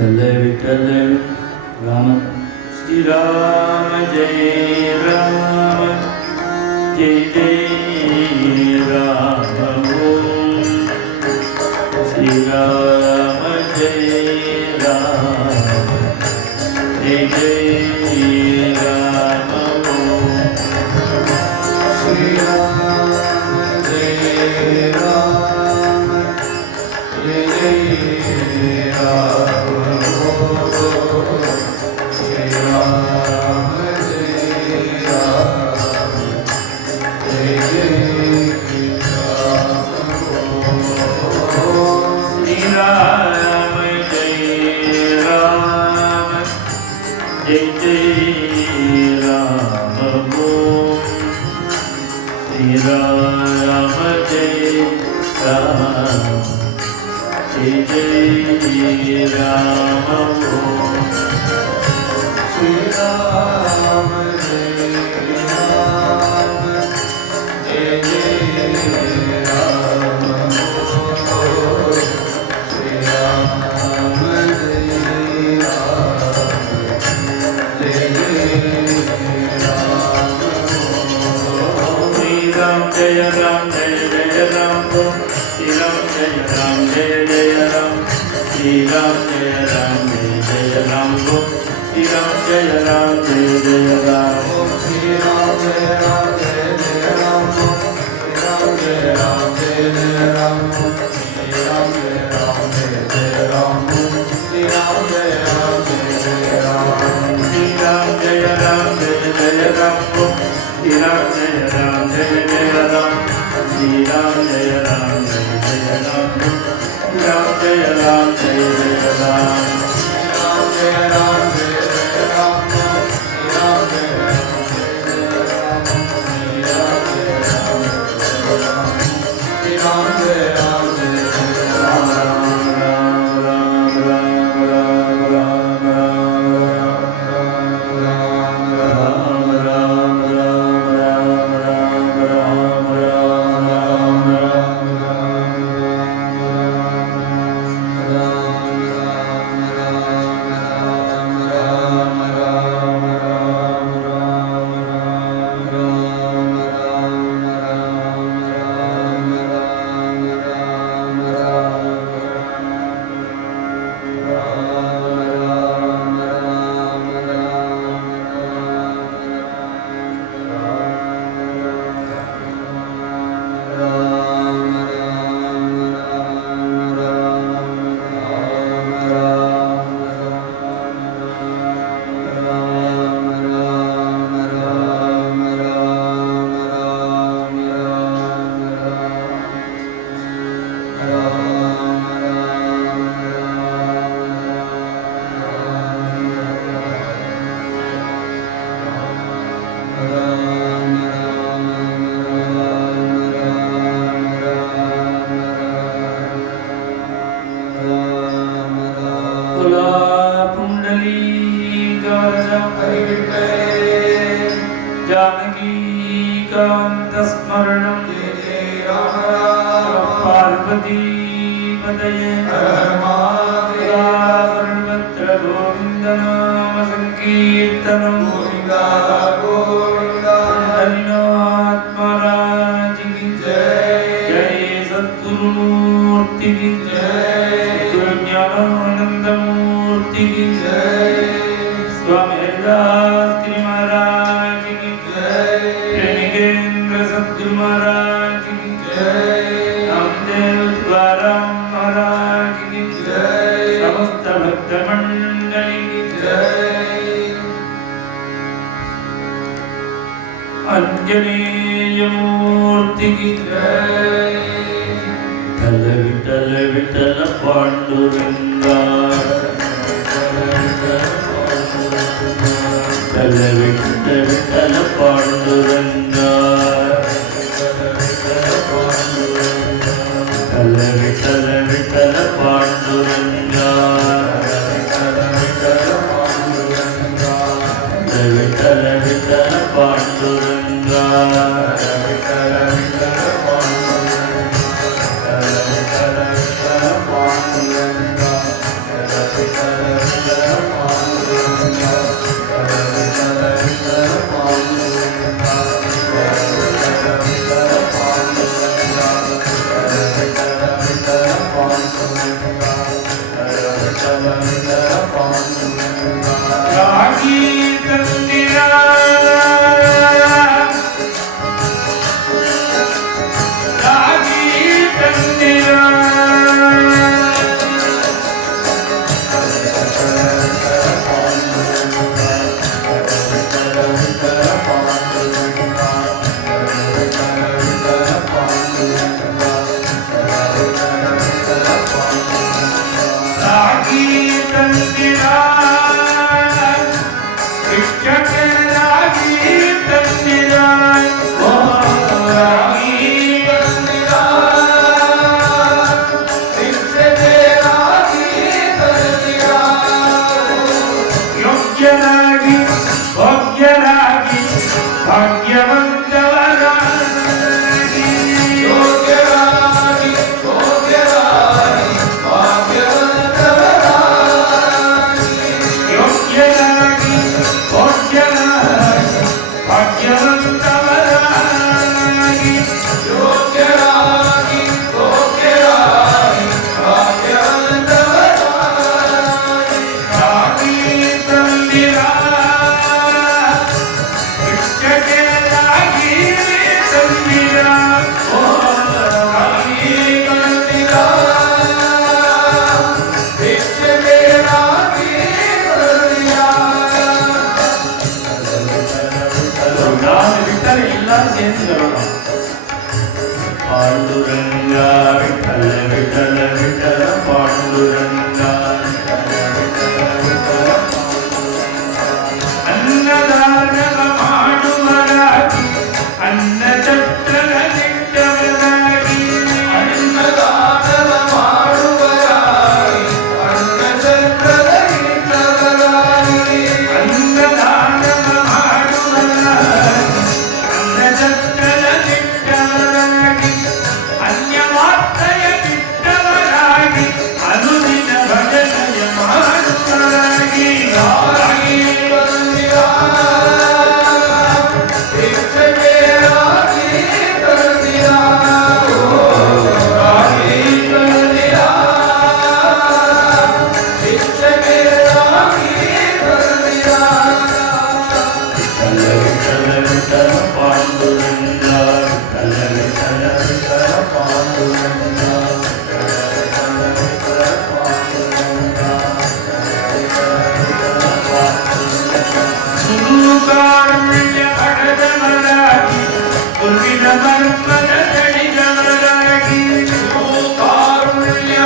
विठ्ठल राम श्री राम जय जय राम ओम श्री राम जय राम ओम श्री राम जय राम जय जय राम ओम श्री राम जय राम ओम श्री राम जय राम जय राम श्री राम जय राम जय राम श्री राम जय राम जय राम श्री राम जय राम जय राम श्री राम जय राम जय राम श्री राम जय राम जय राम श्री राम जय राम जय राम श्री राम जय राम जय राम श्री राम जय राम जय राम श्री राम जय राम जय राम श्री राम जय राम जय राम श्री राम जय राम जय राम राम जय राम जय राम राम जय राम जय राम राम जय राम जय राम श्री राम जय राम जय राम राम राम राम राम राम जानकीकान्तस्मरणं पार्वतीपतये सर्वत्र गोविन्दनामसङ्कीर्तनं हरिनाथ महाराज की जय जय सद्गुरुमूर्ति की जय ज्ञानानंदमूर्ति की जय स्वामी हरिदास गिरि महाराज की जय प्रेमिकेंद्र सद्गुरु महाराज की जय नामदेव तुकाराम महाराज की जय समस्त भक्त मंडली की जय अंजनेय मूर्ति की जय विठ्ठल विठ्ठल पांडुरंगा विठ्ठल विठ्ठल पांडुरंगा विठ्ठल विठ्ठल पांडुरंगा विठ्ठल विठ्ठल पांडुरंगा पांडुरंगा विठ्ठल विठ्ठल विठ्ठल पांडुरंगा अन्नदानव माडुवरागी अन्नछत्रल नित्यवरागी अन्नदानव माडुवरागी अन्नछत्रल नित्यवरागी अन्नदानव माडुवरागी अन्नछत्रल नित्यवरागी अन्यवार्तय बिट्टवरागी अनुदिन भजनय माडुवरागी रागी कारुण्य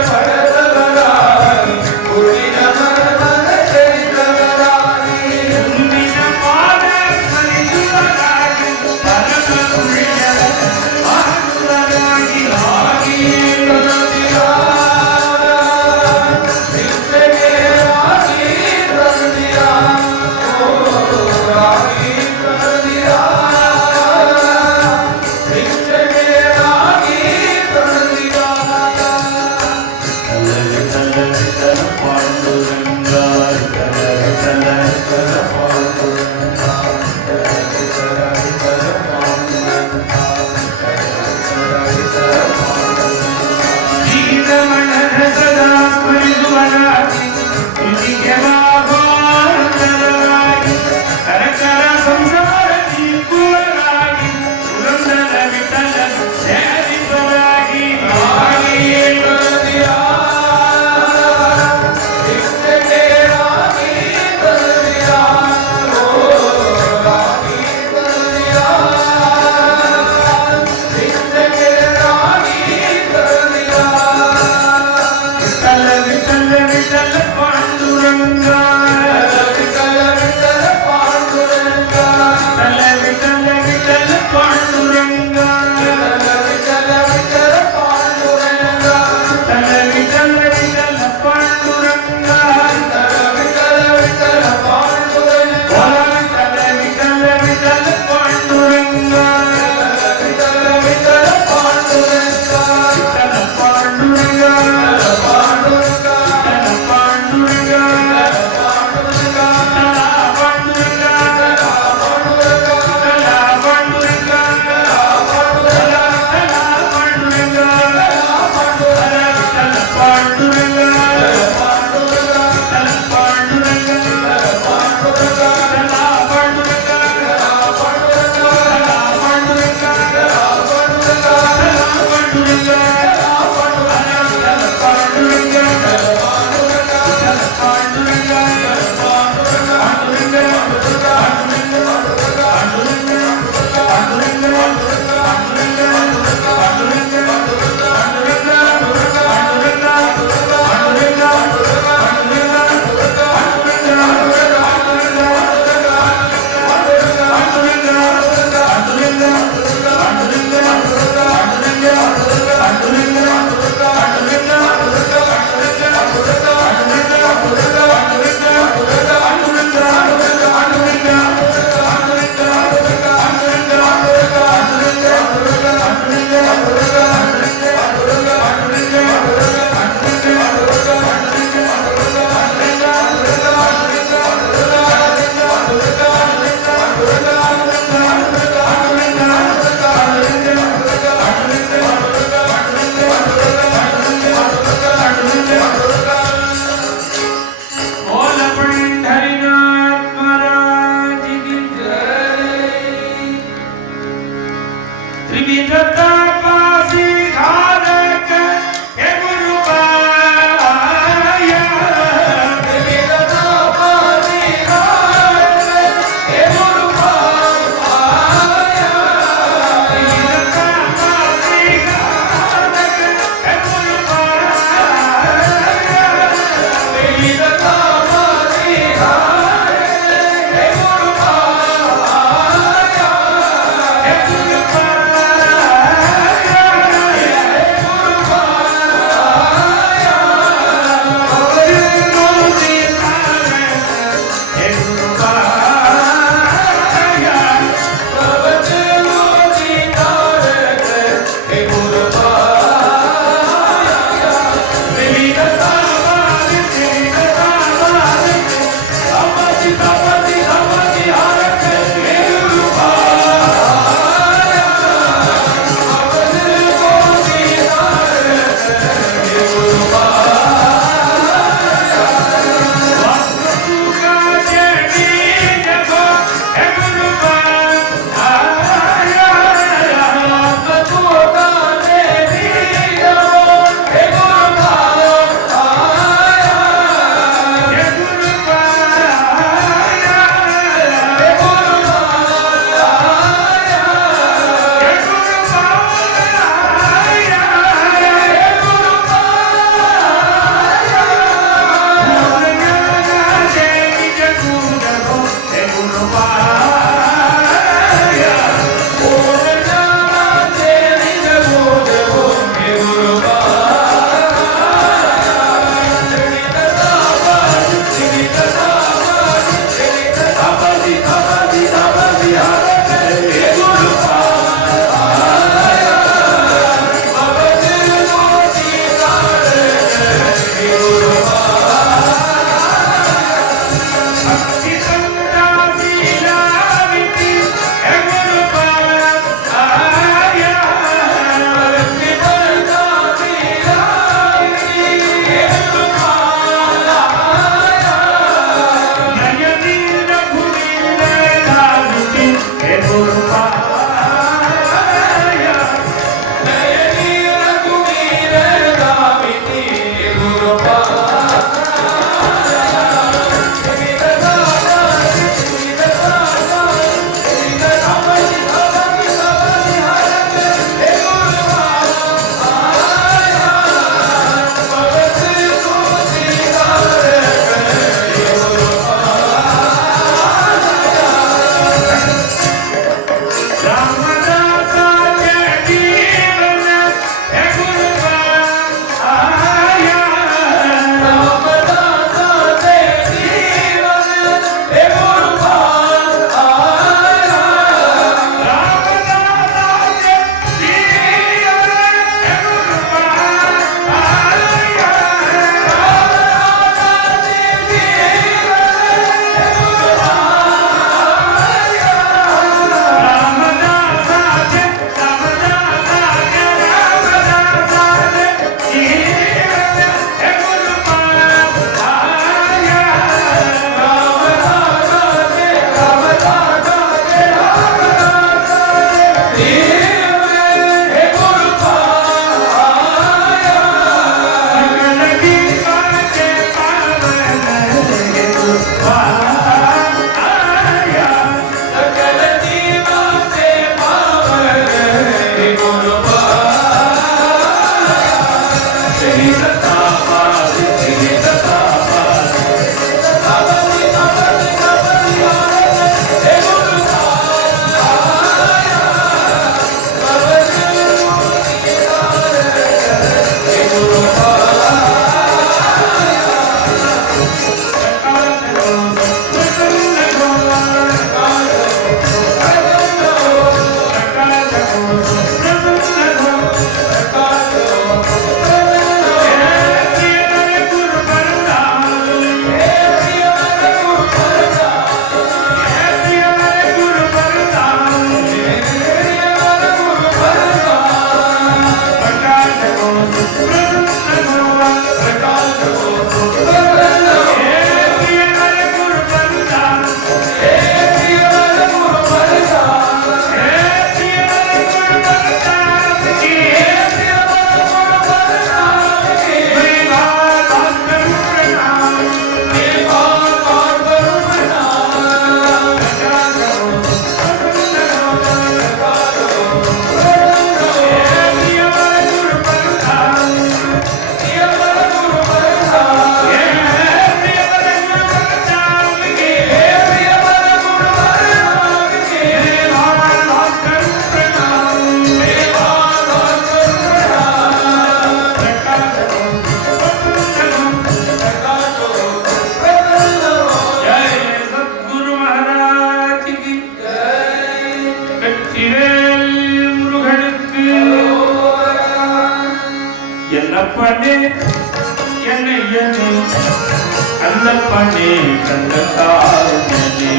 கண்ணப்பனே கந்தகாருண்யனே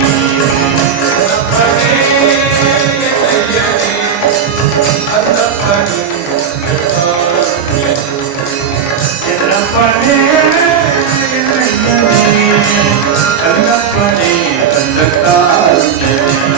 கண்ணப்பனே கண்ணப்பனே கந்தகாருண்யனே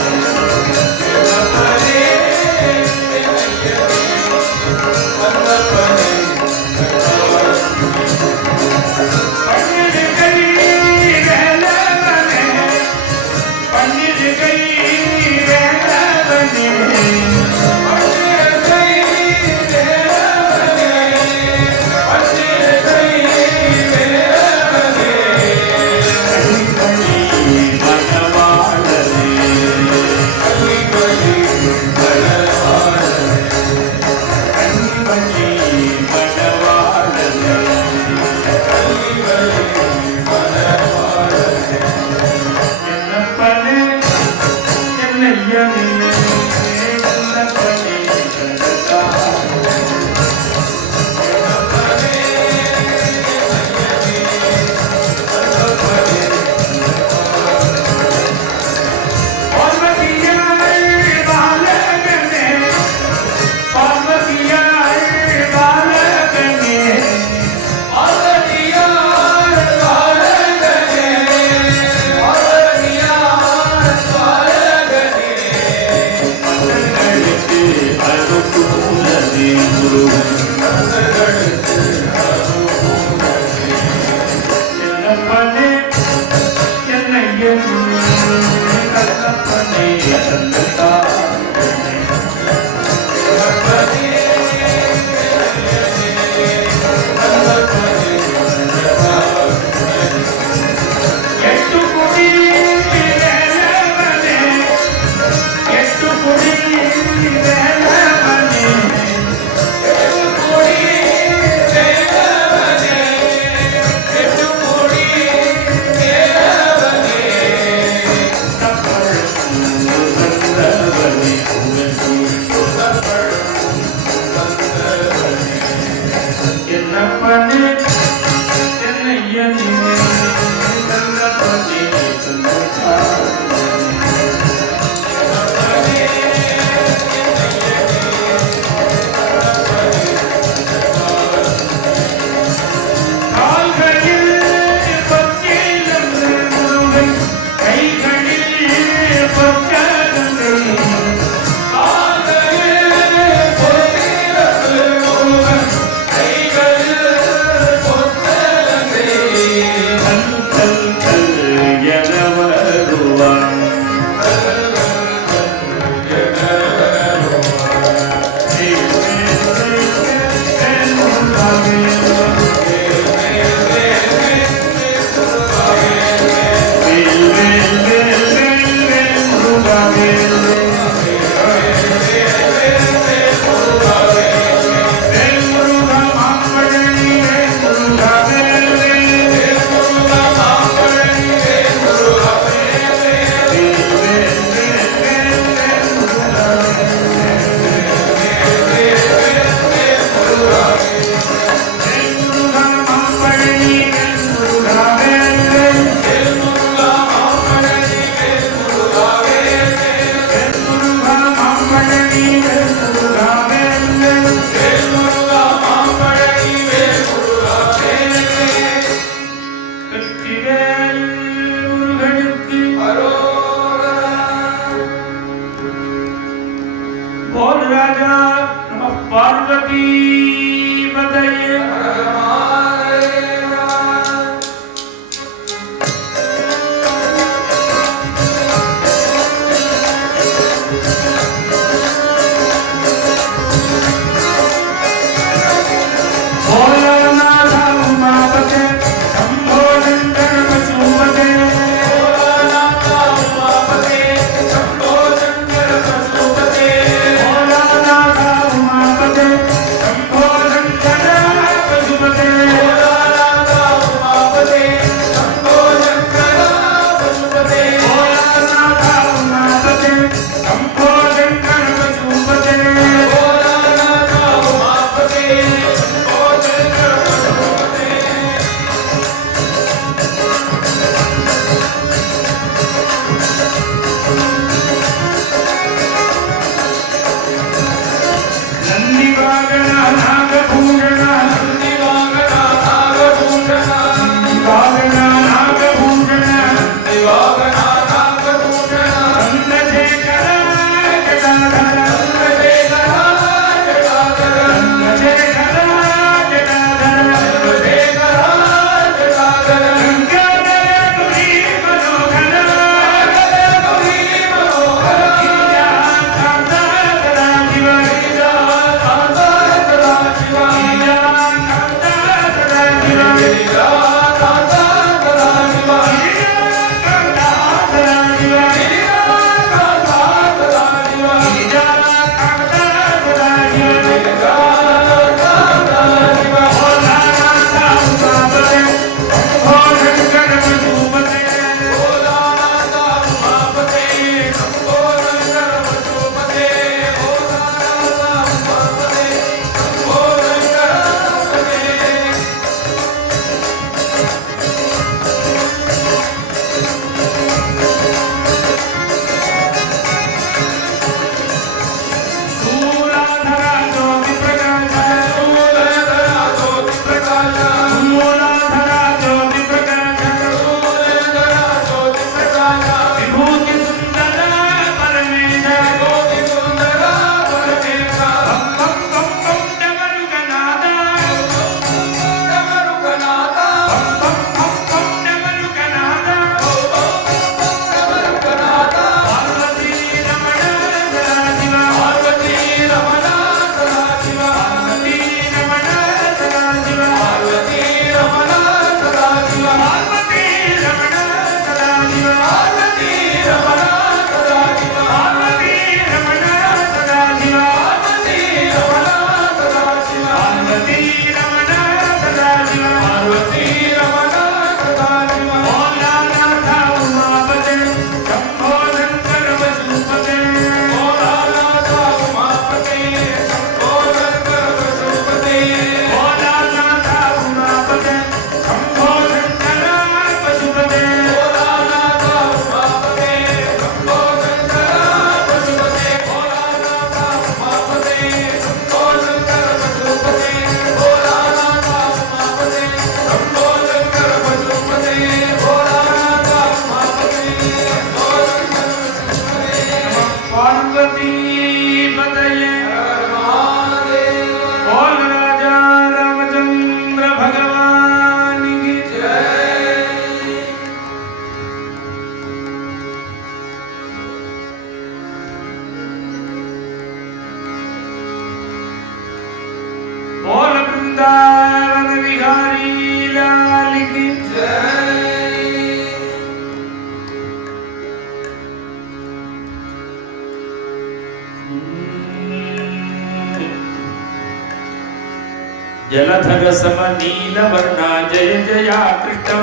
जलधर सम नील वर्णा जय जया कृष्णा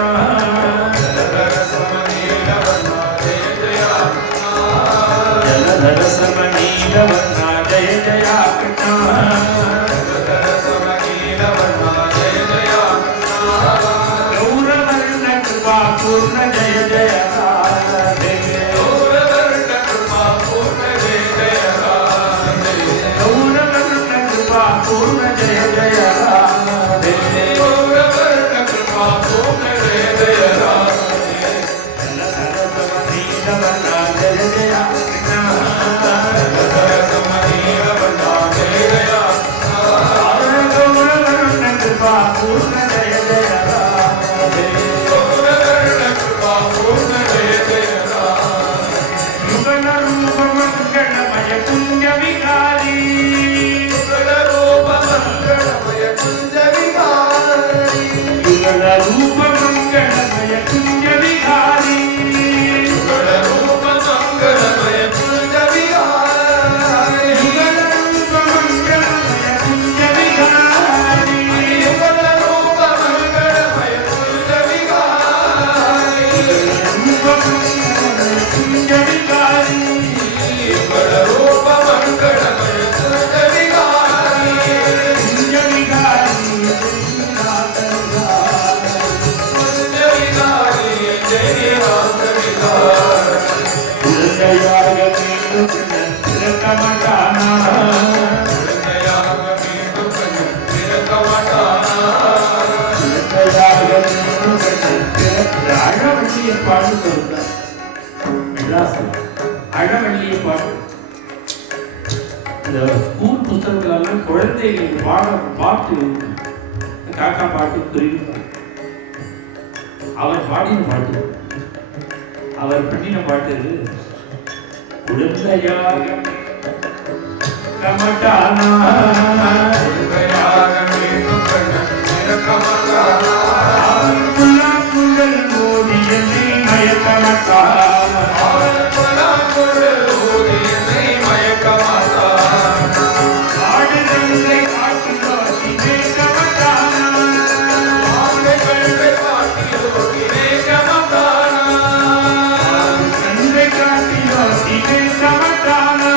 जलधर सम नील वर्णा जय जया कृष्णा जलधर सम नील वर्णा जय जया कृष्णा जलधर सम नील वर्णा जय जया कृष्णा गौरवर्ण कृपा पूर्ण जय जय राधे गौरवर्ण कृपा पूर्ण जय जय राधे गौरवर्ण कृपा पूर्ण जय जय राधे गौरवर्ण कृपा पूर्ण जय जय राधे जलधर सम नील वर्णा जय जया कृष्णा जलधर सम नील वर्णा जय जया गौरवर्ण कृपा पूर्ण जय जय राधे गौरवर्ण कृपा पूर्ण जय जय राधे युगल रूप मंगलमय कुंज विहारी युगल रूप मंगलमय कुंज विहारी युगल रूप मंगलमय कुंज विहारी युगल रूप मंगलमय कुंज विहारी युगल रूप मंगलमय कुंज विहारी युगल रूप मंगलमय कुंज विहारी रूप मंगलमय कुंज विहारी युगल रूप मंगलमय कुंज विहारी कुंज विहारी कुंज विहारी जय राम विहारी उदयाग कीर्तन तिलकमटाना उदयाग कीर्तन तिलकमटाना उदयाग कीर्तन அழவள்ளியை பாட்டு சொல்றார் மெட்ராஸ்ல அழவள்ளியை பாட்டு இந்த ஸ்கூல் புத்தகங்களெல்லாம் குழந்தைகள் பாட்டு காக்கா பாட்டு குருவி அவர் பாடின பாட்டு அவர் பண்ணின பாட்டு குழந்தையாக கமட்டானா குழந்தையாக கமட்டானா புல்லாங்குழல் ஓடியனை மயக்கமட்டானா புல்லாங்குழல் ஓடியனை மயக்கமட்டானா ஆடுதந்தை காட்டிலோட்டினை கமட்டானா ஆடுதந்தை காட்டிலோட்டினை கமட்டானா ஆடுதந்தை காட்டிலோட்டினை கமட்டானா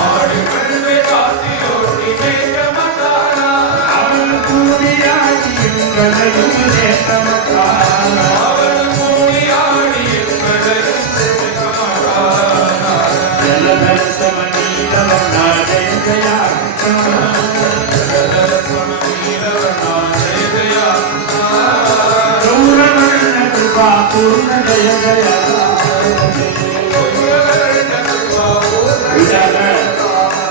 ஆடுதந்தை காட்டிலோட்டினை கமட்டானா அவன் கூடியாடி எங்களையும் சேர்க்கமட்டானா அவன் கூடியாடி எங்களையும் சேர்க்கமட்டானா ஜலதர சம நீல வர்ணா ஜெய ஜயா கிருஷ்ணா ஜலதர சம நீல வர்ணா ஜெய ஜயா கிருஷ்ணா கௌரவர்ண கிருபா பூர்ண ஜெய ஜய ராதே கௌரவர்ண கிருபா பூர்ண ஜெய ஜய ராதே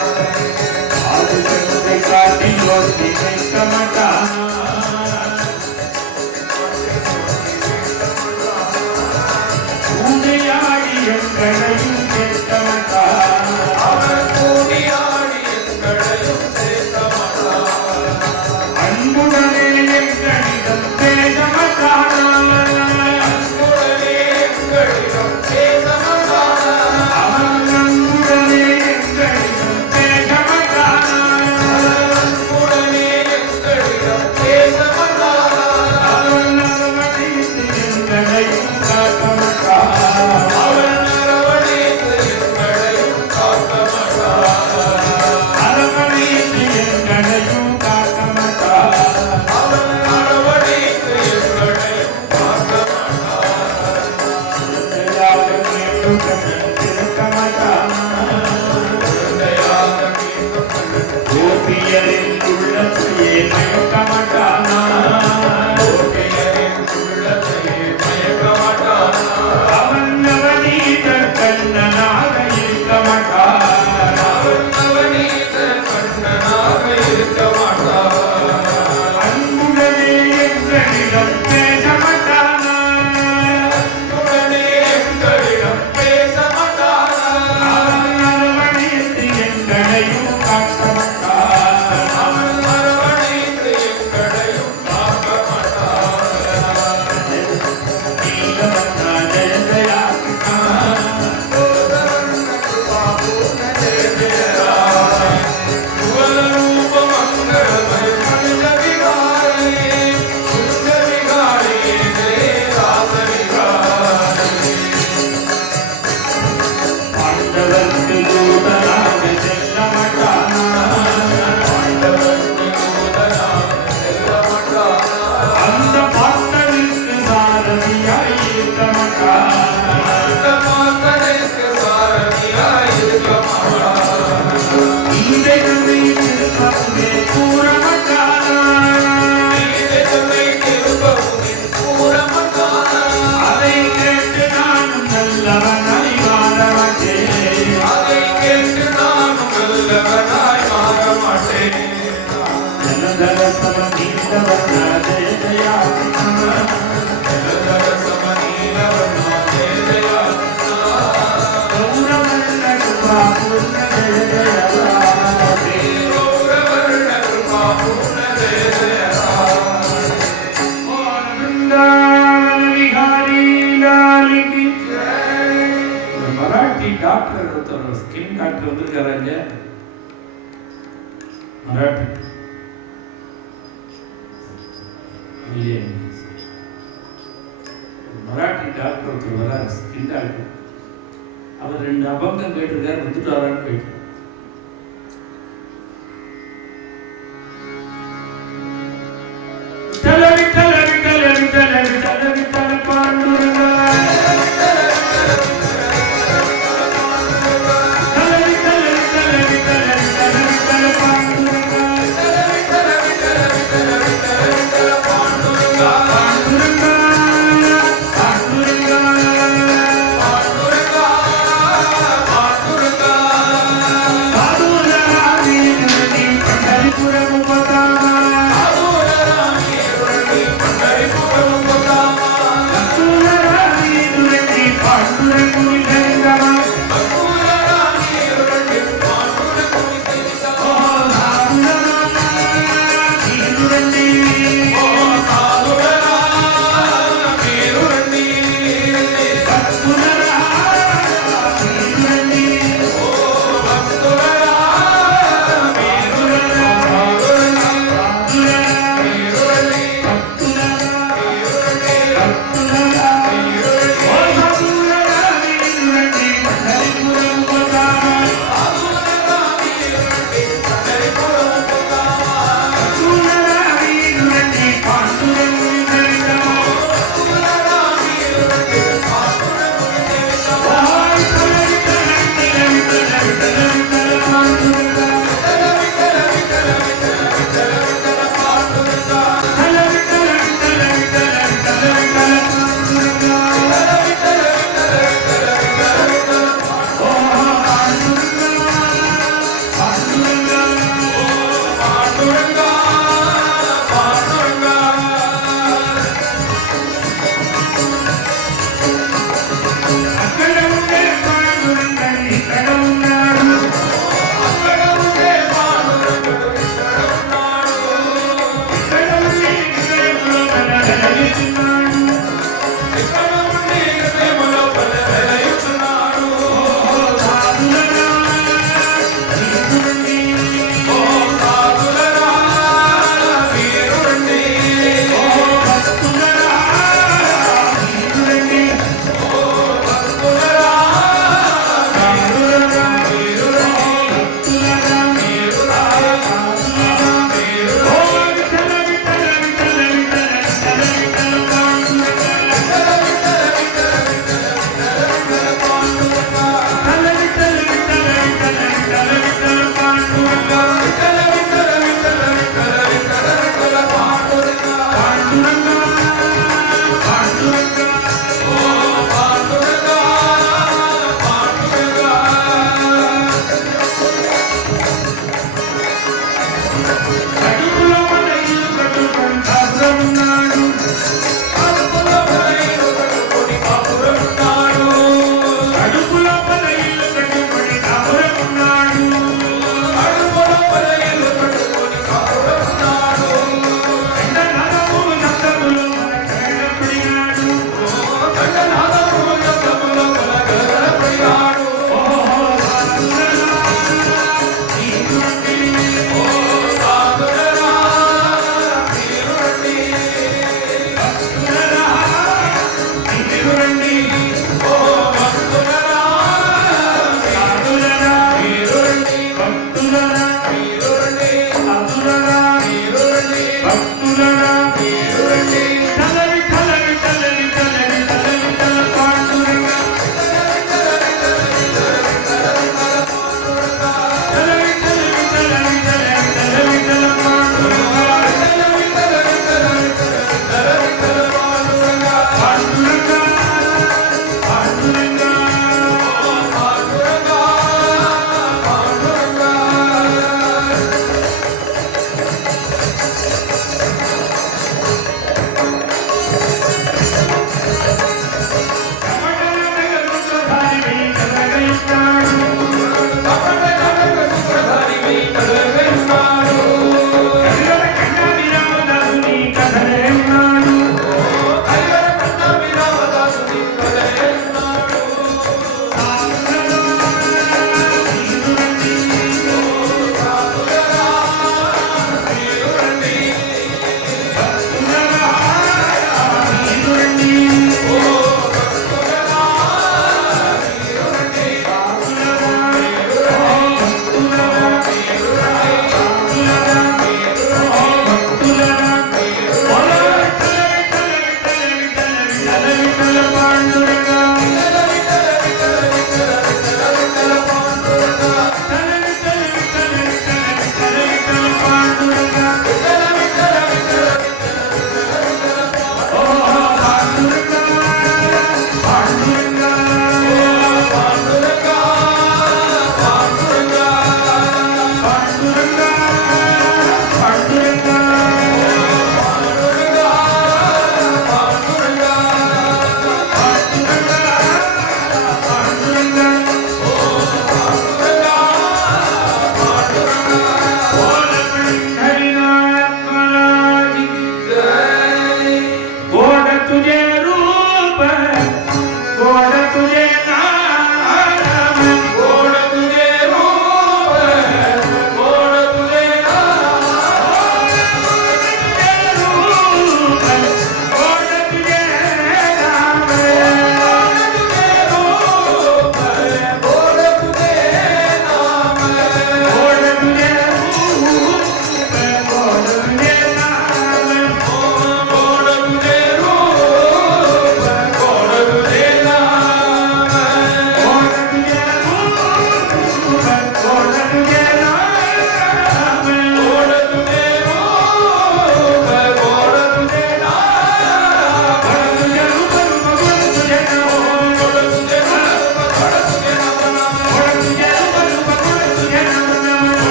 ஆதிசக்தி காட்டி யோகினை கமட்டானா கூடியாடி எங்களையும் சேர்க்கமட்டானா அவன் கூடியாடி எங்களையும் சேர்க்கமட்டானா அன்புடனே எங்களிடம் பேசமட்டானா அன்புடனே எங்களிடம் பேசமட்டானா அவன் அன்புடனே எங்களிடம் பேசமட்டானா அன்புடனே எங்களிடம் பேசமட்டானா அவன் அரவணைத்து எங்களையும் காக்கமட்டானா அவன் அரவணைத்து எங்களையும் காக்கமட்டானா அரவணைத்து எங்களையும் காக்கமட்டானா அவன் அரவணைத்து எங்களையும் காக்கமட்டானா உதயாக कीर्तन तिलकमटाना உதயாக कीर्तन கோபியரின் உள்ளத்தையே மயக்கமட்டானா கோபியரின் உள்ளத்தையே மயக்கமட்டானா அவன் நவநீத கண்ணனாக இருக்கமட்டானா அவன் நவநீத கண்ணனாக இருக்கமட்டானா அன்புடனே எங்களிடம் பேசமட்டானா அன்புடனே எங்களிடம் பேச டாக்டர் ஒருத்தர் ஸ்கின் டாக்டர் வந்திருக்காங்க மராட்டி மராட்டி டாக்டர் ஒருத்தர் வராரு ஸ்கின் டாக்டர். அவர் 2 அபங்கம் கேட்டிருக்காரு, வந்துட்டு வரான்னு போயிட்டு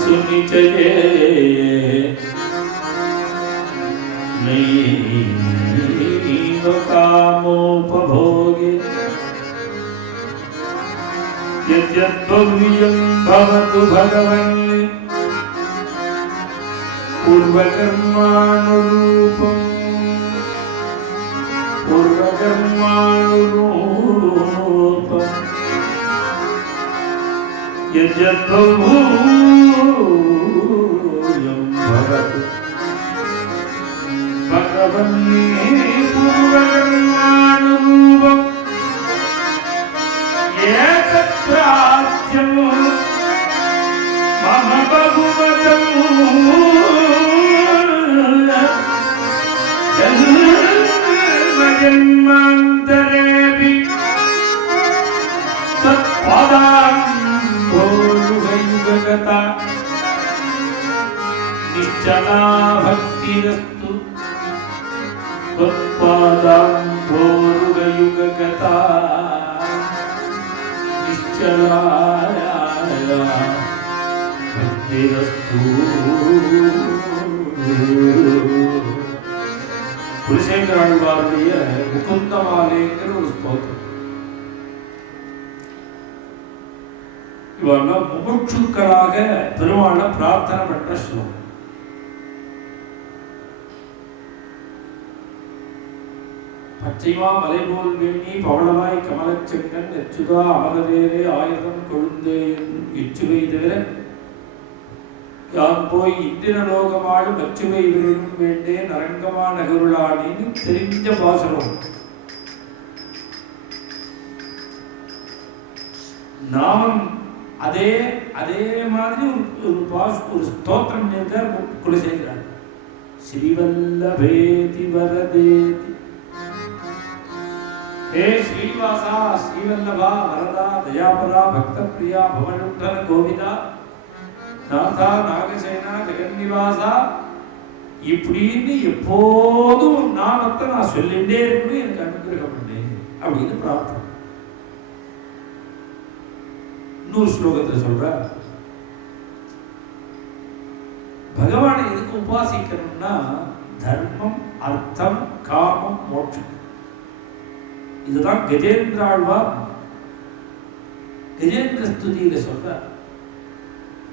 सुनिचये नैव कामोपभोगे यद्यद्भव्यं भवतु भगवन् पूर्वकर्मानुरूपम् यद्यद्भव्यं भवतु भगवन् पूर्वकर्मानुरूपम् एतत्प्राप्त्यं मम बहुमतम् जन्मान्तरेऽपि तत्पादाम्भोरुहयुगगता निश्चला भक्तिरस्तु त्वत्पादाम्भोरुहयुगगता निश्चला भक्तिरस्तु. குலசேகர ஆழ்வாருடைய முகுந்தமாலைங்கிற ஒரு ஸ்தோத்திரம். இவெல்லாம் முமுட்சுக்களாக பெருமாளை பிரார்த்தனை பண்ற ஸ்லோகம். பச்சைமா மலைபோல் வேணி பவளமாய் கமலச்செங்கன் எச்சுதா ஆகவேரே ஆயுதம் கொழுந்தேன் இச்சுவை தவிர யான் போய் இந்திரலோகமாடு மச்சுவை விரலும் வேண்டேன் அரங்கமா நகருளானின்னு தெரிஞ்ச பாசனம். நாமம் அதே அதே மாதிரி ஒரு ஸ்தோத்திரம் இருக்கார் குலசேகரர். ஸ்ரீவல்லபேதி வரதேதி ஹே ஸ்ரீவாசா ஸ்ரீவல்லபா வரதா தயாபரா பக்த பிரியா பவனுத்தன கோவிதா நாதா நாகசேனா ஜெகன்னிவாசா இப்படின்னு எப்போதும் ஒரு நாமத்தை நான் சொல்லிட்டே இருக்கணும், எனக்கு அனுகிரகம் பண்ணேன் அப்படின்னு பிரார்த்தனை. இன்னொரு ஸ்லோகத்தில் சொல்ற பகவானை எதுக்கு உபாசிக்கணும்னா தர்மம் அர்த்தம் காமம் மோட்சம். இதுதான் கஜேந்திர ஆழ்வார் கஜேந்திர ஸ்துதியில சொல்ற.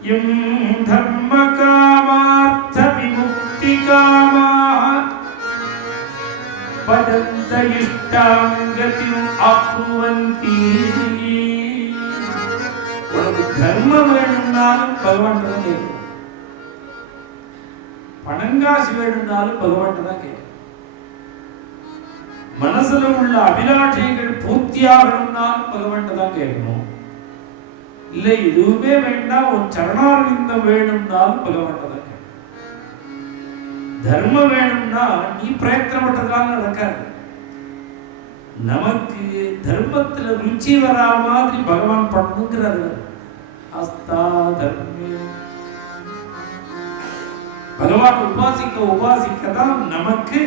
யம் தர்ம காமார்த்த விமுக்தி காமாः பதந்த இஷ்டாம் கதிம் ஆப்னுவந்தி. உனக்கு தர்மம் வேணும்னாலும் பகவான் தான் கேட்கும், பணங்காசு வேணும்னாலும் பகவான் தான் கேட்கும், மனசுல உள்ள அபிலாஷைகள் பூர்த்தியாகணும்னாலும் பகவான் தான் கேட்கணும், இல்லை எதுவுமே வேண்டாம் உன் சரணாரவிந்தம் வேணும்னாலும் பகவான் தான் கேட்கணும். தர்மம் வேணும்னா நீ பிரயத்தனப்பட்டதால நடக்காது. நமக்கு தர்மத்துல ருச்சி வரா மாதிரி பகவான் பண்ணுங்கிறாரு. அஸ்தா தர்மே பகவான் உபாசிக்க உபாசிக்கதான் நமக்கு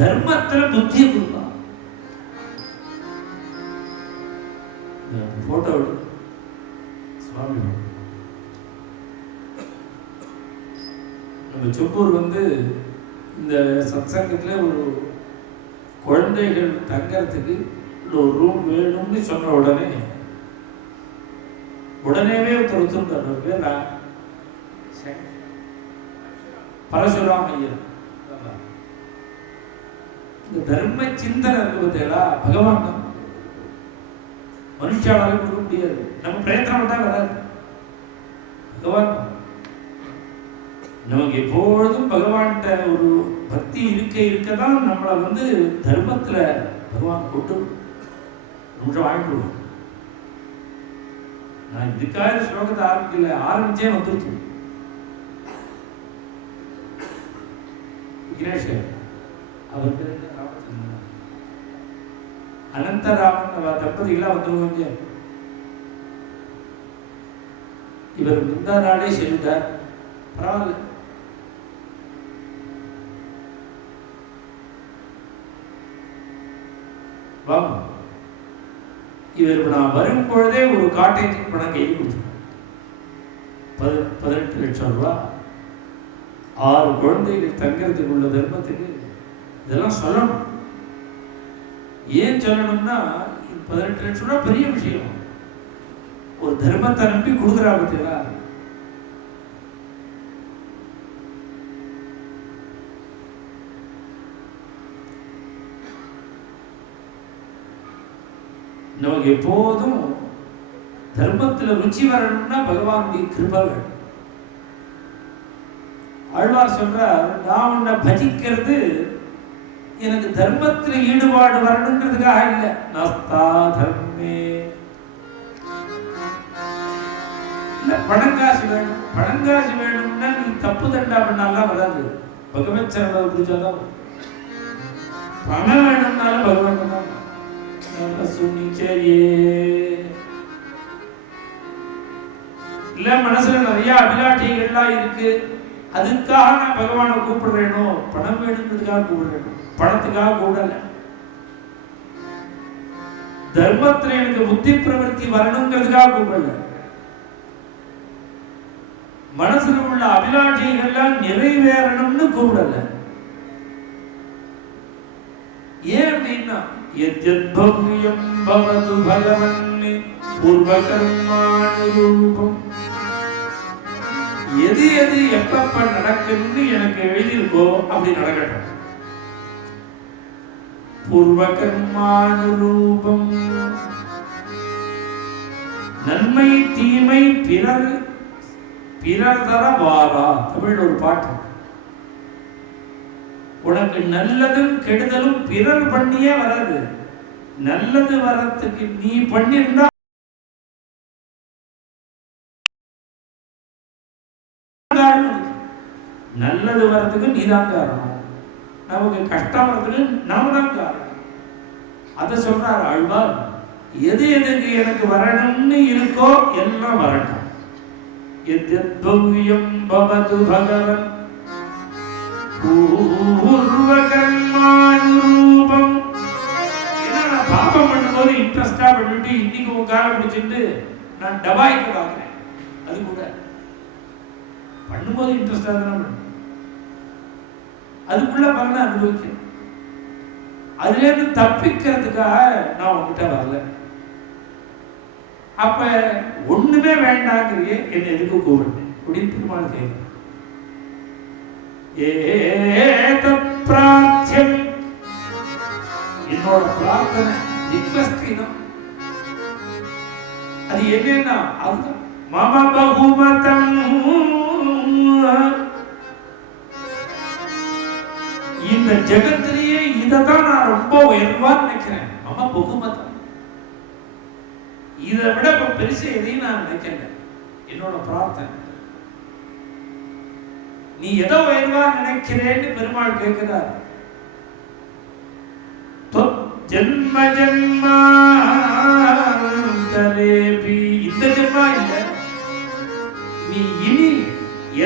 தர்மத்துல புத்தி கொடுப்பான். போட்டோ சுவாமி நம்ம செப்பூர் இந்த சத்சங்கத்துல ஒரு குழந்தைகள் தங்கறதுக்கு ஒரு ரூம் வேணும்னு சொன்ன உடனேவே ஒருத்தர் பேர் பரசுராம் ஐயர். இந்த தர்ம சிந்தனை இருக்கு பார்த்தீங்களா, பகவான் தான் மனுஷாவால கொடுக்க முடியாது, நம்ம பிரயத்தனம் பண்ணா வராது. பகவான் நமக்கு எப்பொழுதும் பகவான்கிட்ட ஒரு பக்தி இருக்கதான் நம்மளை தர்மத்துல பகவான் கொண்டு நிமிஷம் வாங்கிடுவோம். நான் இதுக்காக ஸ்லோகத்தை ஆரம்பிச்சே வந்துருச்சு. விக்னேஸ்வர் அவர் பேர் அனந்தராமன் தம்பதிகளா வந்துருவாங்க. இவர் முந்தா நாளே சொல்லிட்டார், பரவாயில்ல வாங்க. இவர் நான் வரும் பொழுதே ஒரு காட்டேஜுக்கு பணம் கையில் கொடுத்துருக்கேன். 18 லட்சம் ரூபாய் 6 குழந்தைகள் தங்கறதுக்கு உள்ள தர்மத்துக்கு. இதெல்லாம் சொல்லணும். ஏன் சொல்லணும்னா 18 லட்சம் ரூபாய் பெரிய விஷயம். ஒரு தர்மத்தை நம்பி கொடுக்குறா பத்தியா. நமக்கு எப்போதும் தர்மத்துல ருச்சி வரணும்னா பகவானுடைய கிருபை வேணும். ஆழ்வார் சொல்றார், நான் உன்னை பஜிக்கிறது எனக்கு தர்மத்தில் ஈடுபாடு வரணுங்கிறதுக்காக இல்லை. நஸ்தா தர்மே இல்ல பணங்காசு வேணும். பணங்காசு வேணும்னா நீ தப்பு தண்டா பண்ணாலாம் வராது. பகவத் சரணத்தை புரிஞ்சாதான். பணம் வேணும்னாலும் பகவான் தான். இல்ல மனசுல நிறைய அபிலாஷைகள்லாம் இருக்கு, அதுக்காக நான் பகவானை கூப்பிடுறேனோ, பணம் வேணுங்கிறதுக்காக கூப்பிடுறேனோ, பணத்துக்காக கூடல. தர்மத்துல எனக்கு புத்தி பிரவருத்தி வரணுங்கிறதுக்காக கூப்பிடல. மனசுல உள்ள அபிலாஷைகள்லாம் நிறைவேறணும்னு கூப்பிடல. ஏன் அப்படின்னா யத்யத்பவ்யம் பவது பகவன் பூர்வகர்மானுரூபம். எது எது எப்பப்ப நடக்குன்னு எனக்கு எழுதியிருக்கோ அப்படி நடக்கட்டும். பூர்வகர்மானுரூபம். நன்மை தீமை பிறர் தர வாரா. தமிழ் ஒரு பாட்டு. உனக்கு நல்லதும் கெடுதலும் பிறர் பண்ணியே வராது. நல்லது வரத்துக்கு நீ பண்ணிருந்தா நல்லது வரத்துக்கு நீதான் காரணம், நமக்கு கஷ்டம் வரத்துக்கு நாம தான் காரணம். அதை சொல்றார் ஆழ்வார். எது எதுக்கு எனக்கு வரணும்னு இருக்கோ எல்லாம் வரட்டும். யத்யத்பவ்யம் பவது பகவன் பூர்வகர்மானுரூபம். ஏன்னா நான் பாபம் பண்ணும்போது இன்ட்ரெஸ்டா பண்ணிட்டு இன்னைக்கு உன் காலை பிடிச்சிட்டு நான் டபாய்க்கு பார்க்கிறேன். அது கூட பண்ணும்போது இன்ட்ரெஸ்டா தானே பண்ண, அதுக்குள்ள பலனை அனுபவிக்கிறேன். அதுல இருந்து தப்பிக்கிறதுக்காக நான் உங்ககிட்ட வரல. அப்ப ஒண்ணுமே வேண்டாங்கிறியே, என்ன எதுக்கு கூப்பிடுறேன் அப்படின்னு பெருமாள் கேட்கிறேன். பிரார்த்தியம், என்னோட பிரார்த்தனை ரிக்வெஸ்ட் அது என்னன்னா அதுதான். மம பகுமதம், இந்த ஜெகத்திலேயே இதைதான் நான் ரொம்ப உயர்வான்னு நினைக்கிறேன். மம பகுமதம், இதை விட பெருசு எதையும் நான் நினைக்கல. என்னோட பிரார்த்தனை நீ எதோ உயர்வா நினைக்கிறேன்னு பெருமாள் கேட்கிறார். ஜென்ம ஜென்மாந்தரேபி, இந்த ஜென்மா இல்ல, நீ இனி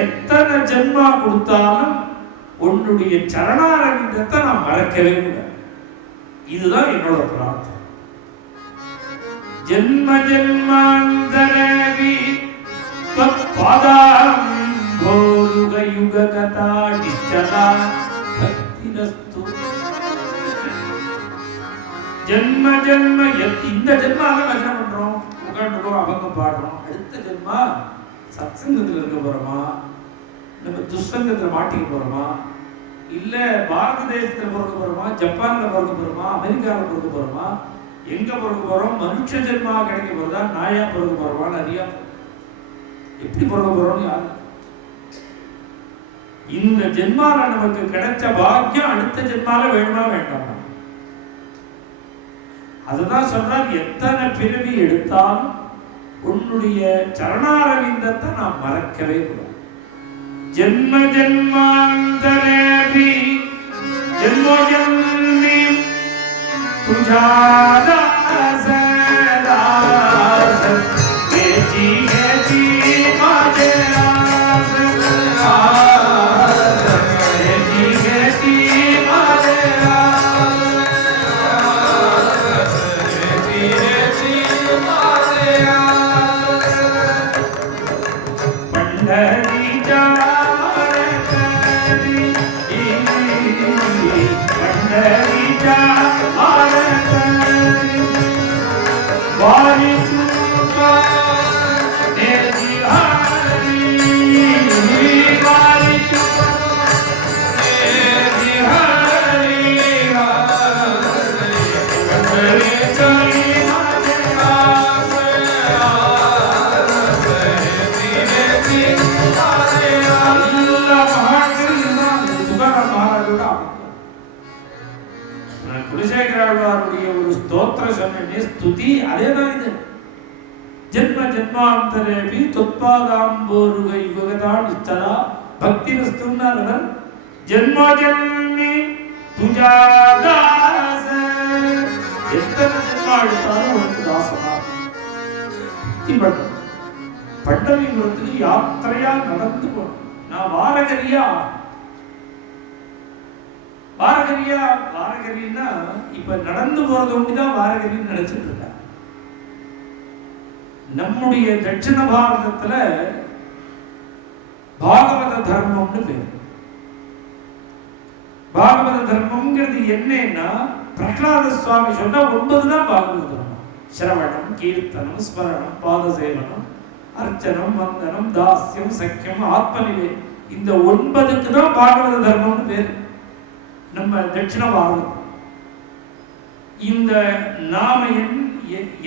எத்தனை ஜென்மா கொடுத்தாலும் உன்னுடைய சரணாரவிந்தத்தை நான் மறக்கவே கூடாது. இதுதான் என்னோட பிரார்த்தனை. ஜென்ம ஜென்மாந்தரேபி தத்பாதாம் போருக யுக கதா நிச்சலா பக்திரஸ்து. ஜென்ம ஜென்ம, இந்த ஜென்மால பஜனை பண்றோம், உட்காந்துருக்கோம், அபங்கம் பாடுறோம். அடுத்த ஜென்மா சத்சங்கத்தில் இருக்க போறோமா, நம்ம துஷ்சங்கத்துல மாட்டிக்க போறோமா, இல்ல பாரத தேசத்துல பிறக்க போறோமா, ஜப்பான்ல பிறக்க போறோமா, அமெரிக்கால பிறக்க போறோமா, எங்க பிறக்க போறோம், மனுஷ ஜென்மா கிடைக்க போறதா, நாயா பிறக்க போறோமா, நிறைய எப்படி பிறக்க போறோம்னு யாரு. இந்த ஜென்மால நமக்கு கிடைச்ச பாக்கியம் அடுத்த ஜென்மால வேணுமா வேண்டாமா? அதுதான் சொல்றார். எத்தனை பிறவி எடுத்தாலும் உன்னுடைய சரணாரவிந்தத்தை நான் மறக்கவே கூடாது. ஜென்ம ஜென்மாந்தரேபி ஜென்மோ ஜென்மி துஜாதாச தாச கேஜி கேஜி மாஜே குலசேகராழ்வாருடைய ஒரு ஸ்தோத்திர சொன்னே ஸ்துதி அதேதான் இது. ஜென்ம ஜென்மாந்தரேபி தொத்பாதாம்போருகை யுகதா நிச்சலா பக்தி ரஸ்துன்னார். ஜென்ம ஜென்மி துஜா தாச, எத்தனை ஜென்மா எடுத்தாலும் உனக்கு தாசனா. பண்டரிபுரத்துக்கு யாத்திரையா நடந்து போனோம். நான் வாரகரியா வாரகரின்னா இப்ப நடந்து போறது ஒண்ணுதான் வாரகரின்னு நினைச்சிட்டு இருக்க. நம்முடைய தட்சிண பாரதத்துல பாகவத தர்மம்னு பேரு. பாகவத தர்மம்ங்கிறது என்னன்னா, பிரகலாத சுவாமி சொன்னா 9 தான் பாகவத தர்மம். சிரவணம், கீர்த்தனம், ஸ்மரணம், பாதசேவனம், அர்ச்சனம், வந்தனம், தாஸ்யம், சக்கியம், ஆத்மநிலை. இந்த 9க்கு தான் பாகவத தர்மம்னு பேரு நம்ம தட்சிண பாரதம். இந்த நாம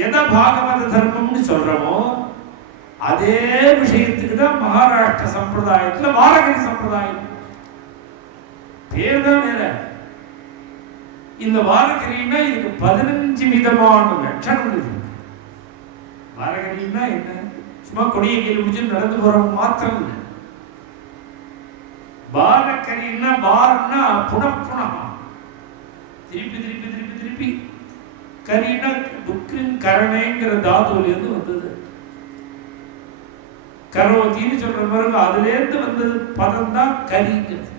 எதை பாகவத தர்மம்னு சொல்றோமோ அதே விஷயத்துக்கு தான் மகாராஷ்டிர சம்பிரதாயத்துல வாரகரி சம்பிரதாயம் பேர் தான் வேற. இந்த வாரகரின்னா இதுக்கு 15 விதமான லட்சணங்கள் இருக்கு. வாரகரின்னா என்ன? சும்மா கொடியை கீழே பிடிச்சு நடந்து போறவங்க மாத்திரம் இல்லை. பாரகரின்னா பார்னா புனப்புனமா, திருப்பி திருப்பி திருப்பி திருப்பி. கரினா துக்கின் கரணேங்கிற தாதுல இருந்து வந்தது. கரோதின்னு சொல்ற பாருங்க, அதுல இருந்து வந்தது பதம் தான் கரிங்கிறது.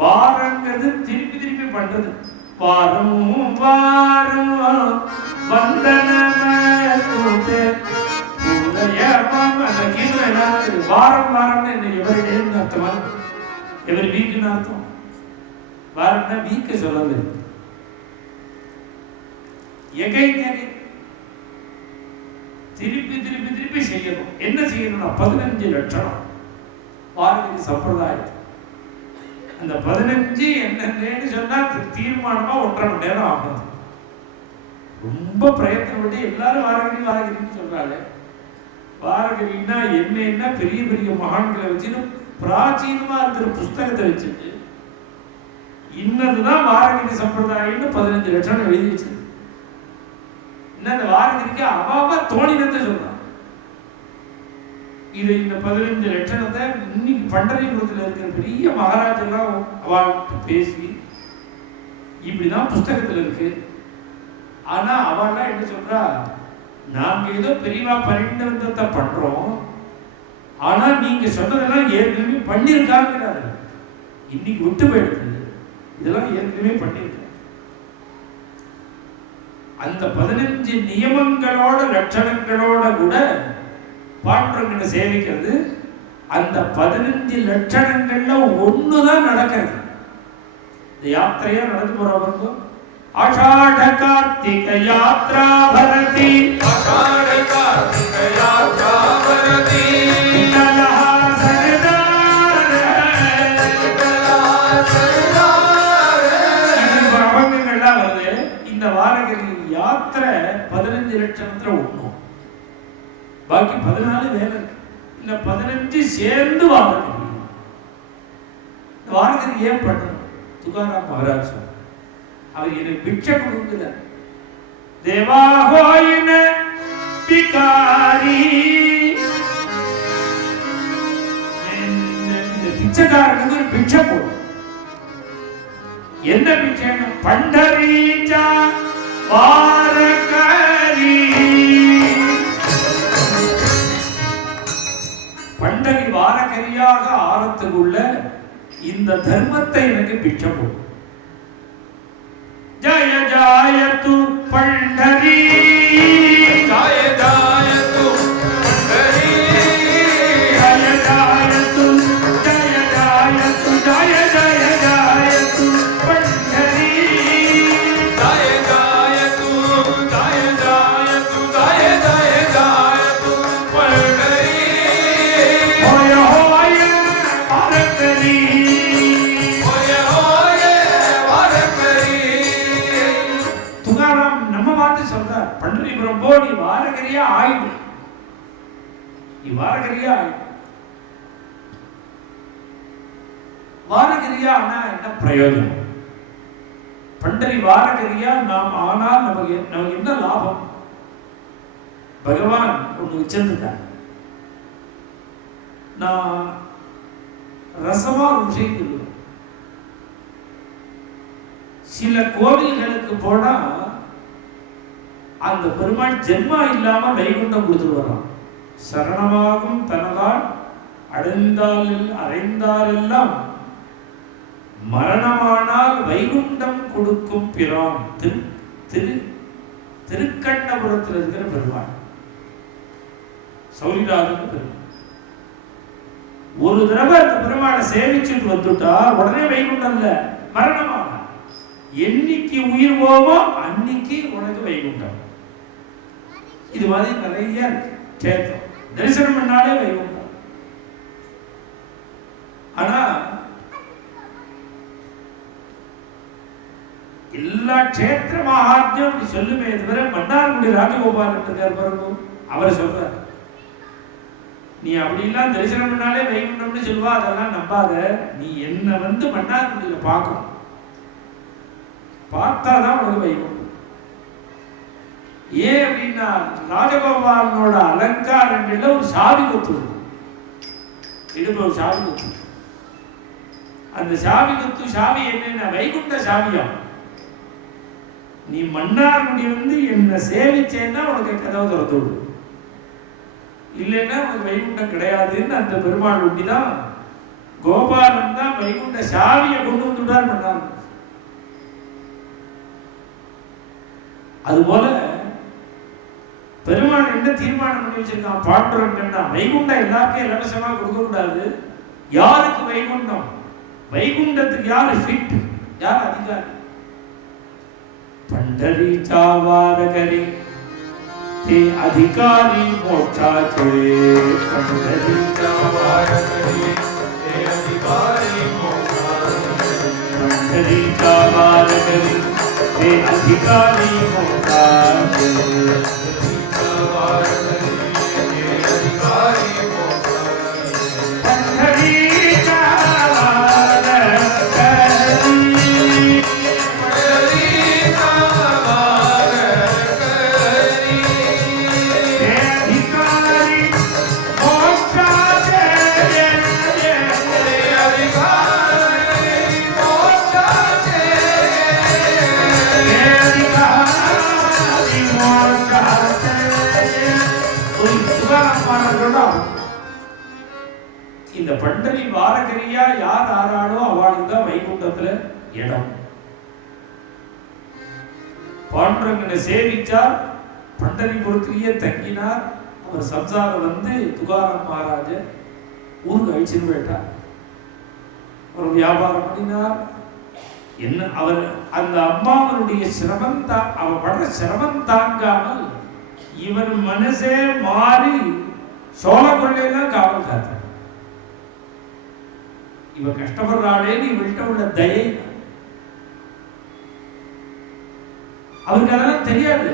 பாரங்கிறது திருப்பி திருப்பி பண்றது. வாரம் வாரம் வந்தனமஸ்துதே புலயபம். அந்த கீதம் என்ன? வாரம் வாரம்னு என்ன? எவரிடேன்னு அர்த்தமா? எவரி வீக்குன்னு அர்த்தம். வாரம்னா வீக்க சொல்லது. எகை திருப்பி திருப்பி திருப்பி செய்யணும். என்ன செய்யணும்னா 15 லட்சணம் வாரகரி சம்பிரதாயம். அந்த 15 என்னன்னு சொன்னா தீர்மானமா 1.5 மணி நேரம் ஆகும். ரொம்ப பிரயத்தனம் பண்ணி எல்லாரும் வாரகரி வாரகரின்னு சொல்றாங்க. வாரகரின்னா என்னன்னா பெரிய பெரிய மகான்களை வச்சுன்னு பிராச்சீனமா இருக்கிற புஸ்தகத்தை வச்சுட்டு இன்னதுதான் வாரகரி சம்பிரதாயம்னு 15 லட்சணம் எழுதி வச்சு. இந்த வாரகரிக்கு அவாவா தோணினத்தை சொல்றான். இது இந்த 15 லட்சணத்தை இன்னைக்கு பண்டரிபுரத்தில் இருக்கிற பெரிய மகாராஜெல்லாம் அவள்கிட்ட பேசி இப்படிதான் புஸ்தகத்தில் இருக்கு. ஆனா அவள்லாம் என்ன சொல்றா, நாங்க ஏதோ பெரியவா பரிணாமத்தை பண்றோம், ஆனா நீங்க சொன்னதெல்லாம் ஏற்கனவே பண்ணியிருக்காங்கிறாரு. இன்னைக்கு விட்டு போயிடுது, இதெல்லாம் ஏற்கனவே பண்ணியிருக்க. அந்த 15 நியமங்களோட லட்சணங்களோட கூட பாண்டவர்களை சேவிக்கிறது. அந்த 15 லட்சணங்கள்ல ஒண்ணுதான் நடக்கிறது. இந்த யாத்திரையா நடந்து போறவங்க ஆஷாட கார்த்திக யாத்ரா பரதி, ஆஷாட கார்த்திக யாத்ரா பரதி, அவங்கெல்லாம் வருது. இந்த வாரகரி யாத்திரை 15 லட்சணத்துல ஒண்ணும், பாக்கி 14 வேலை இருக்கு. இந்த 15 சேர்ந்து வாரகரி. இந்த வாரகரி ஏன் பண்ணணும்? துகாராம் மகாராஜ் சொன்னார், அவர் எனக்கு பிட்சை கொடுக்கிறார். தேவாஹோயின பிகாரி, இந்த பிச்சைக்காரனுக்கு ஒரு பிட்சை போடும். என்ன பிட்சைன்னு? பண்டரீச்சா வாரகரி. பண்டரி வாரகரியாக ஆரத்துக்குள்ள இந்த தர்மத்தை எனக்கு பிட்சை போடும். ஜய ஜாயது பண்டரி, ஜய ஜாயது பண்டரி, ஜய ஜாயது ஜய ஜாயது ஜய ஜய ஜாயது பண்டரி, ஜய ஜாயது ஜய ஜாயது ஜய ஜய ஜாயது பண்டரி, ஹோய ஹோய வாரகரி, ஹோய ஹோய வாரகரி. துகாராம் நம்ம பார்த்து சொல்றார், பண்டரிபுரம் போ, நீ வாரகரியா ஆயிடு, நீ வாரகரியா ஆயிடு. வாரகரியா ஆனா என்ன பிரயோஜனம்? பண்டரி வாரகரியா நாம் ஆனால் நமக்கு என்ன லாபம்? பகவான் ஒன்று வச்சிருக்கார். நான் ரசமா ஒரு விஷயம் சொல்லுவோம். சில கோவில்களுக்கு போனா அந்த பெருமாள் ஜென்மா இல்லாம வைகுண்டம் கொடுத்துட்டு வர்றான். சரணமாகும் தனதால் அடைந்தாரெல்லாம் மரணமானால் வைகுண்டம் கொடுக்கும் பிரான். திருக்கண்ணபுரத்தில் இருக்கிற பெருமாள் சௌரிநாதன் பெருமாள். ஒரு தடவை அந்த பெருமாளை சேவிச்சுட்டு வந்துட்டா உடனே வைகுண்டம் இல்ல, மரணமான. என்னைக்கு உயிர் போமோ அன்னைக்கு உனக்கு வைகுண்டம். இது மாதிரி நிறைய இருக்கு கேத்திரம். தரிசனம் பண்ணாலே வைகுண்டம். ஆனா எல்லா கஷேத்திர மகாத்மியம் அப்படி சொல்லுமே தவிர மன்னார்குடி ராஜகோபால் இருக்கார் பாருங்க, அவர் சொல்றார் நீ அப்படிலாம் தரிசனம் பண்ணாலே வைகுண்டம்னு சொல்லுவா, அதெல்லாம் நம்பாத. நீ என்ன வந்து மன்னார்குடியில பார்க்கணும், பார்த்தாதான் உனக்கு வைகுண்டம். ஏன் அப்படின்னா ராஜகோபாலனோட அலங்காரங்கள்ல ஒரு சாவி கொத்து இருக்கும். இடுப்பு ஒரு சாவி கொத்து. அந்த சாவி கொத்து சாவி என்னன்னா வைகுண்ட சாவியா. நீ மன்னார்குடி வந்து என்ன சேவிச்சேன்னா உனக்கு கதவை திறந்து விடு, இல்லைன்னா உனக்கு வைகுண்டம் கிடையாதுன்னு அந்த பெருமாள் ஒண்டிதான். கோபாலன் தான் வைகுண்ட சாவியை கொண்டு வந்துட்டார் மன்னார். அதுபோல பெருமாள் என்ன தீர்மானம் பண்ணி வச்சிருக்கான் பாண்டுரங்கன்னா, வைகுண்டம் எல்லாருக்கும் இலவசமா கொடுக்க கூடாது. யாருக்கு வைகுண்டம், வைகுண்டத்துக்கு யாரு ஃபிட், யார் அதிகாரி. पंढरीचा वारकरी ते अधिकारी मोक्षाचे. पंढरीचा वारकरी ते अधिकारी मोक्षाचे. पंढरीचा वारकरी ते अधिकारी मोक्षाचे. पंढरीचा वारकरी ते अधिकारी मोक्षाचे. पंढरीचा இந்த பண்டரி வாரகரியா யார் ஆறாளோ அவளுக்கு தான் வைகுண்டத்துல இடம். பாண்டுரங்கனை சேவிச்சார், பண்டரிபுரத்திலேயே தங்கினார். அவர் சம்சாரம் வந்து துகாராம் மகாராஜ ஊருக்கு அழிச்சுன்னு போயிட்டார். அவர் வியாபாரம் பண்ணினார். என்ன அவர் அந்த அம்மாவனுடைய சிரமம் அவ படுற சிரமம் தாங்காமல் இவர் மனசே மாறி சோழ கொள்ளையெல்லாம் காவல் காத்தார். இவ கஷ்டப்படுறாளேன்னு இவள்கிட்ட உள்ள தயை. அவருக்கு அதெல்லாம் தெரியாது,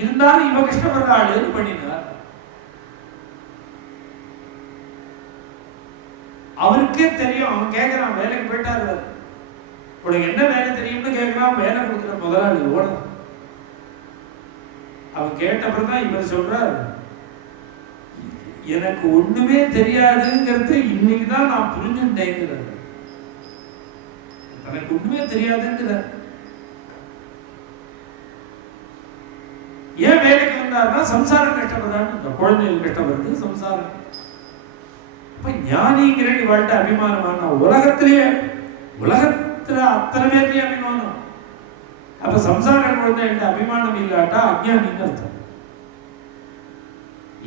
இருந்தாலும் இவ கஷ்டப்படுறாளேன்னு பண்ணினார். அவருக்கே தெரியும். அவன் கேட்கிறான், வேலைக்கு போயிட்டாரு, உனக்கு என்ன வேலை தெரியும்னு கேட்கிறான். வேலை கொடுக்குற முதலாளி ஓனர். அவன் கேட்டப்பறம் தான் இவர் சொல்றார், எனக்கு ஒண்ணுமே தெரியாதுங்கிறது இன்னைக்கு தான் நான் புரிஞ்சுட்டேங்கிறார். எனக்கு ஒண்ணுமே தெரியாதுங்கிறார். ஏன் வேலைக்கு வந்தாருன்னா சம்சாரம் கஷ்டப்படுறான்னு, குழந்தைகள் கஷ்டப்படுறது சம்சாரம். இப்ப ஞானிங்கிற வாழ்க்கை அபிமானமான உலகத்துல அத்தனை பேர்லயும் அபிமானம். அப்ப சம்சார குழந்தைகிட்ட அபிமானம் இல்லாட்டா அஜ்ஞானின்னு அர்த்தம்.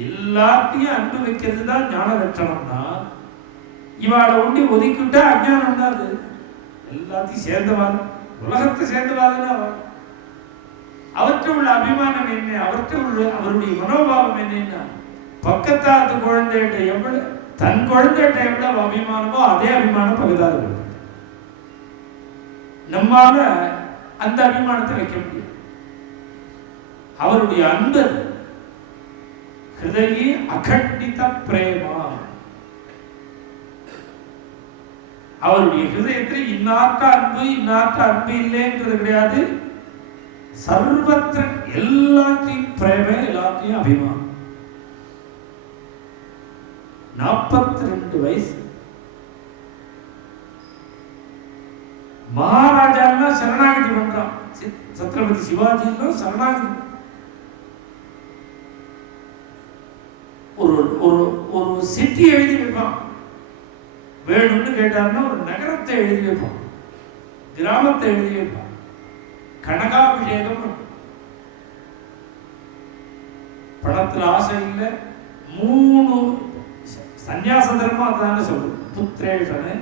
எல்லாத்தையும் அன்பு வைக்கிறது தான் ஞான லட்சணம்னா, இவாளை ஒண்டி ஒதுக்கிவிட்டா அஜ்ஞானம் தான். அது எல்லாத்தையும் சேர்ந்தவாள், உலகத்தை சேர்ந்தவாள்னா அவற்றை உள்ள அபிமானம் என்ன, அவருடைய மனோபாவம் என்னன்னா, பக்கத்தாத்து குழந்தைகிட்ட எவ்வளவு தன் குழந்தைகிட்ட எவ்வளவு அபிமானமோ அதே அபிமானம் பகுதாது. நம்மால அந்த அபிமானத்தை வைக்க முடியும். அவருடைய அன்பு ஹிருதயி அகண்டித பிரேமா. அவருடைய ஹிருதயத்தில் இன்னார்ட்ட அன்பு இன்னார்ட்ட அன்பு இல்லைன்றது கிடையாது. சர்வத்திர எல்லாத்தையும் பிரேம, எல்லாத்தையும் அபிமானம். 42 வயசு மகாராஜா சரணாகதி பண்றான். சத்ரபதி சிவாஜி சரணாகதி. ஒரு ஒரு ஒரு சிட்டி எழுதி வைப்பான். வேணும்னு கேட்டாருன்னா ஒரு நகரத்தை எழுதி வைப்பான், கிராமத்தை எழுதி வைப்பான். கனகாபிஷேகம். பணத்துல ஆசை இல்லை. 3 சந்நியாச தர்மம் அதான சொல்லுது. புத்திரேஷனு,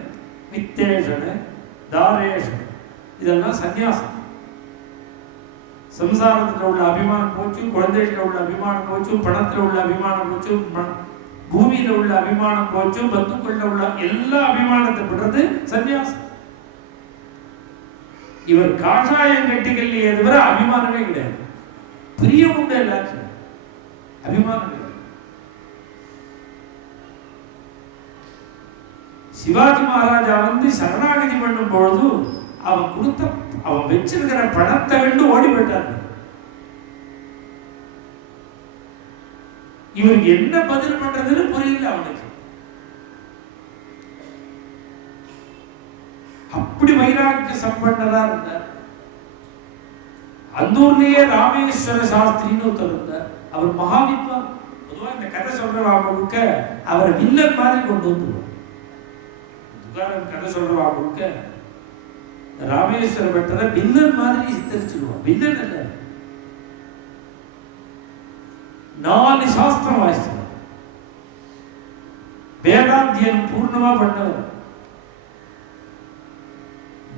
வித்தேஷனு, தாரேஷனு, இதெல்லாம் சந்நியாசம். சம்சாரத்தில் உள்ள அபிமானம் போச்சு, குழந்தைகள் உள்ள அபிமானம் போச்சு, பணத்தில் உள்ள அபிமானம் போச்சு, பூமியில உள்ள அபிமானம் போச்சு, பந்துக்குள்ள உள்ள எல்லா அபிமானத்தை விடுறது சன்னியாசம். இவர் காஷாயம் கட்டிக்கலையே தவிர அபிமானமே கிடையாது. பிரியம் உண்டு எல்லாச்சும், அபிமானம் கிடையாது. சிவாஜி மகாராஜா சரணாகதி பண்ணும் பொழுது அவன் வச்சிருக்கிற பணத்தை கண்டு ஓடி போயிட்டார். இவருக்கு என்ன பதில் பண்றதுன்னு புரியல அவனுக்கு. அப்படி வைராக்கிய சம்பன்னரா இருந்தார். அந்த ஊர்லயே ராமேஸ்வர சாஸ்திரின்னு ஒருத்தர் இருந்தார். அவர் மகாவித்வான். பொதுவா இந்த கதை சொல்றவாங்க அவரை வில்லன் மாதிரி கொண்டு வந்துருவார். கதை சொல்றவாங்க ராமேஸ்வர பட்டரை வில்லன் மாதிரி சித்தரிச்சிருவான். வில்லன் அல்ல, 4 சாஸ்திரம் வாசித்தார். வேதாத்தியனம் பூர்ணமா பண்ணவர்.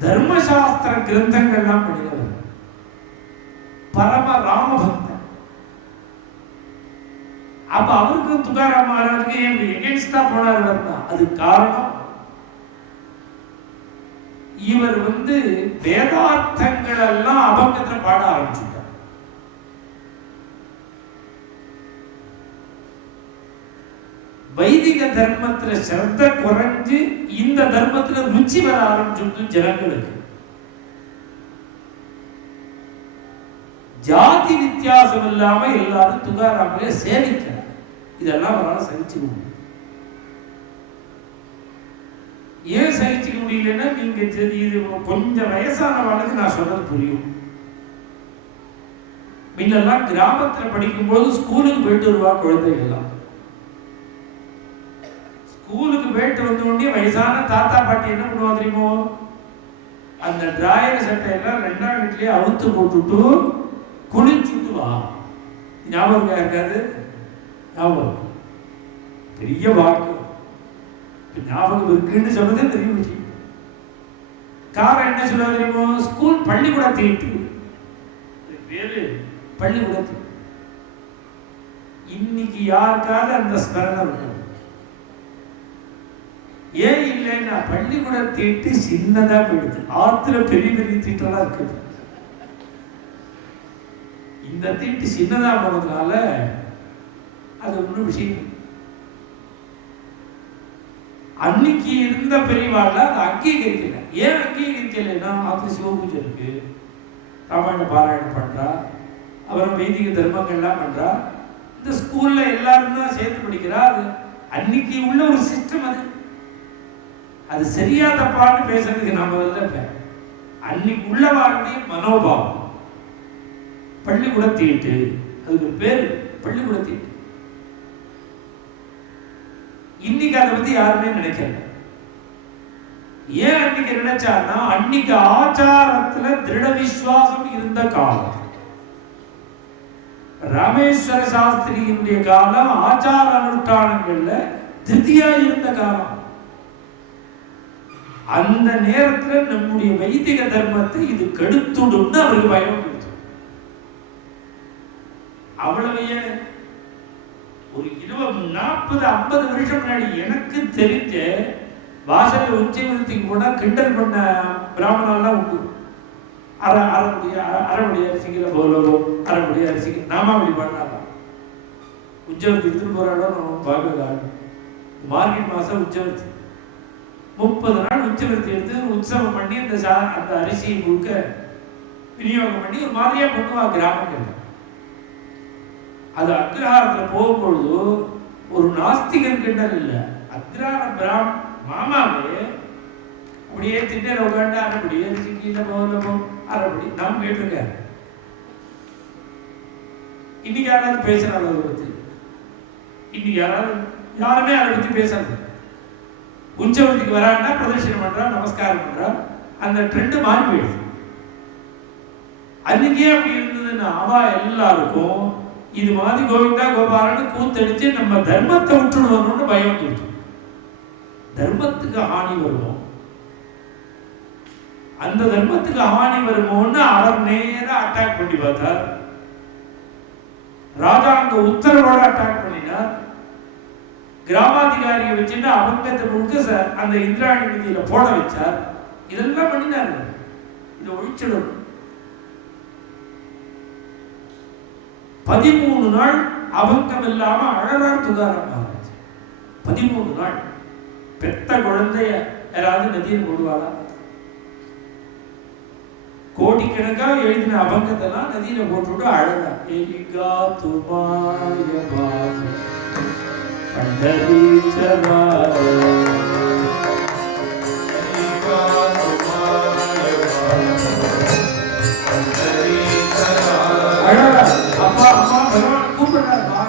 தர்மசாஸ்திர கிரந்தங்கள்லாம் பண்ணினவர். பரம ராமபக்தன். அப்ப அவருக்கும் துகாராம் மகாராஜுக்கு எகென்ஸ்டா போனார். அது காரணம் இவர் வேதார்த்தங்கள் எல்லாம் அபங்கத்துல பாட ஆரம்பிச்சுட்டார். வைதிக தர்மத்துல ஸ்ரத்த குறைஞ்சு இந்த தர்மத்துல ருச்சி வர ஆரம்பிச்சுட்டு ஜனங்களுக்கு. ஜாதி வித்தியாசம் இல்லாம எல்லாரும் துகாராமலே சேவிக்கிறார். இதெல்லாம் அவரால் சகிச்சுக்க முடியும். ஏன் சகிச்சுக்க முடியலன்னா, நீங்க இது கொஞ்சம் வயசானவனுக்கு நான் சொல்றது புரியும். முன்னெல்லாம் கிராமத்துல படிக்கும்போது ஸ்கூலுக்கு போயிட்டு வருவா குழந்தைகள்லாம். ஸ்கூலுக்கு போயிட்டு வந்த உடனே வயசான தாத்தா பாட்டி என்ன பண்ணுவா தெரியுமோ, அந்த டிராயர் சட்டையெல்லாம் 2ஆம் வீட்லயே அவுத்து போட்டுட்டு குளிச்சுட்டு வா. ஞாபகம் இருக்காது? ஞாபகம். பெரிய வாக்கு. ஞாபகம் இருக்குன்னு சொல்றதே பெரிய விஷயம். காரணம் என்ன சொல்ல தெரியுமோ, ஸ்கூல் பள்ளிக்கூட தீட்டு வேறு பள்ளிக்கூட. இன்னைக்கு யாருக்காவது அந்த ஸ்மரணை இருக்கும்? ஏன் இல்லைன்னா பள்ளிக்கூட தீட்டு சின்னதா போயிடுது. ஆத்துல பெரிய பெரிய தீட்டெல்லாம் இருக்குது. இந்த தீட்டு சின்னதா போனதுனால அது ஒன்றும் விஷயம். அன்னைக்கு இருந்த பெரியவாள் அதை அங்கீகரிக்கல. ஏன் அங்கீகரிக்கலைன்னா, ஆத்துல சிவபூஜை இருக்கு, ராமாயண பாராயணம் பண்றா, அப்புறம் வைதிக தர்மங்கள்லாம் பண்றா. இந்த ஸ்கூல்ல எல்லாரும் தான் சேர்த்து படிக்கிறா. அது அன்னைக்கு உள்ள ஒரு சிஸ்டம். அது சரியா தப்பான்னு பேசுறதுக்கு நாம இல்லை. அன்னைக்கு உள்ளவாளுடைய மனோபாவம் பள்ளிக்கூட தீட்டு. அதுக்கு பேரு பள்ளிக்கூட தீட்டு. இன்னைக்கு அதை பத்தி யாருமே நினைக்கல. ஏன் அன்னைக்கு நினைச்சாருன்னா, அன்னைக்கு ஆச்சாரத்துல திருட விசுவாசம் இருந்த காலம். ராமேஸ்வர சாஸ்திரியினுடைய காலம் ஆச்சார அனுஷ்டானங்கள்ல திருப்தியா இருந்த காலம். அந்த நேரத்துல நம்முடைய வைதிக தர்மத்தை இது கெடுத்துடும்னு அவருக்கு பயம் கொடுத்து. அவ்வளவையே ஒரு 20, 40, 50 வருஷம் முன்னாடி எனக்கு தெரிஞ்ச வாசல்ல உச்சவரத்துக்கு கூட கிண்டல் பண்ண பிராமணெல்லாம் உண்டு. அரைபடி அரிசிக்கல போலோகம், அரைபடி அரிசிக்கு நாமாவளி பாடுறாங்க. உச்சவரத்து எடுத்துட்டு போறாடோ நம்ம பார்க்கறதாங்க. மார்கழி மாசம் உச்சவரத்து 30 நாள் உச்சவரத்து எடுத்து உற்சவம் பண்ணி அந்த அரிசியை முழுக்க விநியோகம் பண்ணி ஒரு மாதிரியா பண்ணுவா கிராமங்கள். அது அக்ரஹாரத்தில் போகும்பொழுது ஒரு நாஸ்திகன் கிண்டல் இல்லை, அக்ரஹார மாமாவே அப்படியே திண்ணையில் உட்காந்து அரைப்படி எரிச்சு கீழே போகணும் அரைப்படி நான் கேட்டிருக்கேன். இன்னைக்கு யாராவது பேசுறாங்க அதை பத்தி? இன்னைக்கு யாருமே அதை பத்தி பேசுறது. உஞ்சவர்த்திக்கு வரான்னா பிரதர்ஷனம் பண்றா, நமஸ்காரம் பண்றா, அந்த ட்ரெண்ட் மாறி போயிடுது. அன்னைக்கே அப்படி இருந்ததுன்னா அவ எல்லாருக்கும் இது மாதிரி கோவிந்தா கோபாலன்னு கூத்தடிச்சு நம்ம தர்மத்தை விட்டுடுவோம்னு பயம் வந்துருச்சு. தர்மத்துக்கு ஹானி வருவோம், அந்த தர்மத்துக்கு ஹானி வருமோன்னு அவர் நேர அட்டாக் பண்ணி பார்த்தார். ராஜாங்க உத்தரவோட அட்டாக் பண்ணினார். கிராமாதிகாரியை வச்சுட்டு அவங்கத்தை முழுக்க அந்த இந்திராணி நிதியில போட வச்சார். இதெல்லாம் பண்ணினாரு. இதை ஒழிச்சிடும். 13 நாள் அபங்கம் இல்லாம அழகார் துகாரம் ஆரம்பிச்சு. 13 நாள் பெத்த குழந்தைய யாராவது நதியில் போடுவாளா? கோடிக்கணக்கா எழுதின அபங்கத்தெல்லாம் நதியில போட்டுவிட்டு அழகா எலிகா துமாய பண்டரீச்சரா அழகா அப்பா அம்மா பகவான் கூப்பிடுறாருப்பா.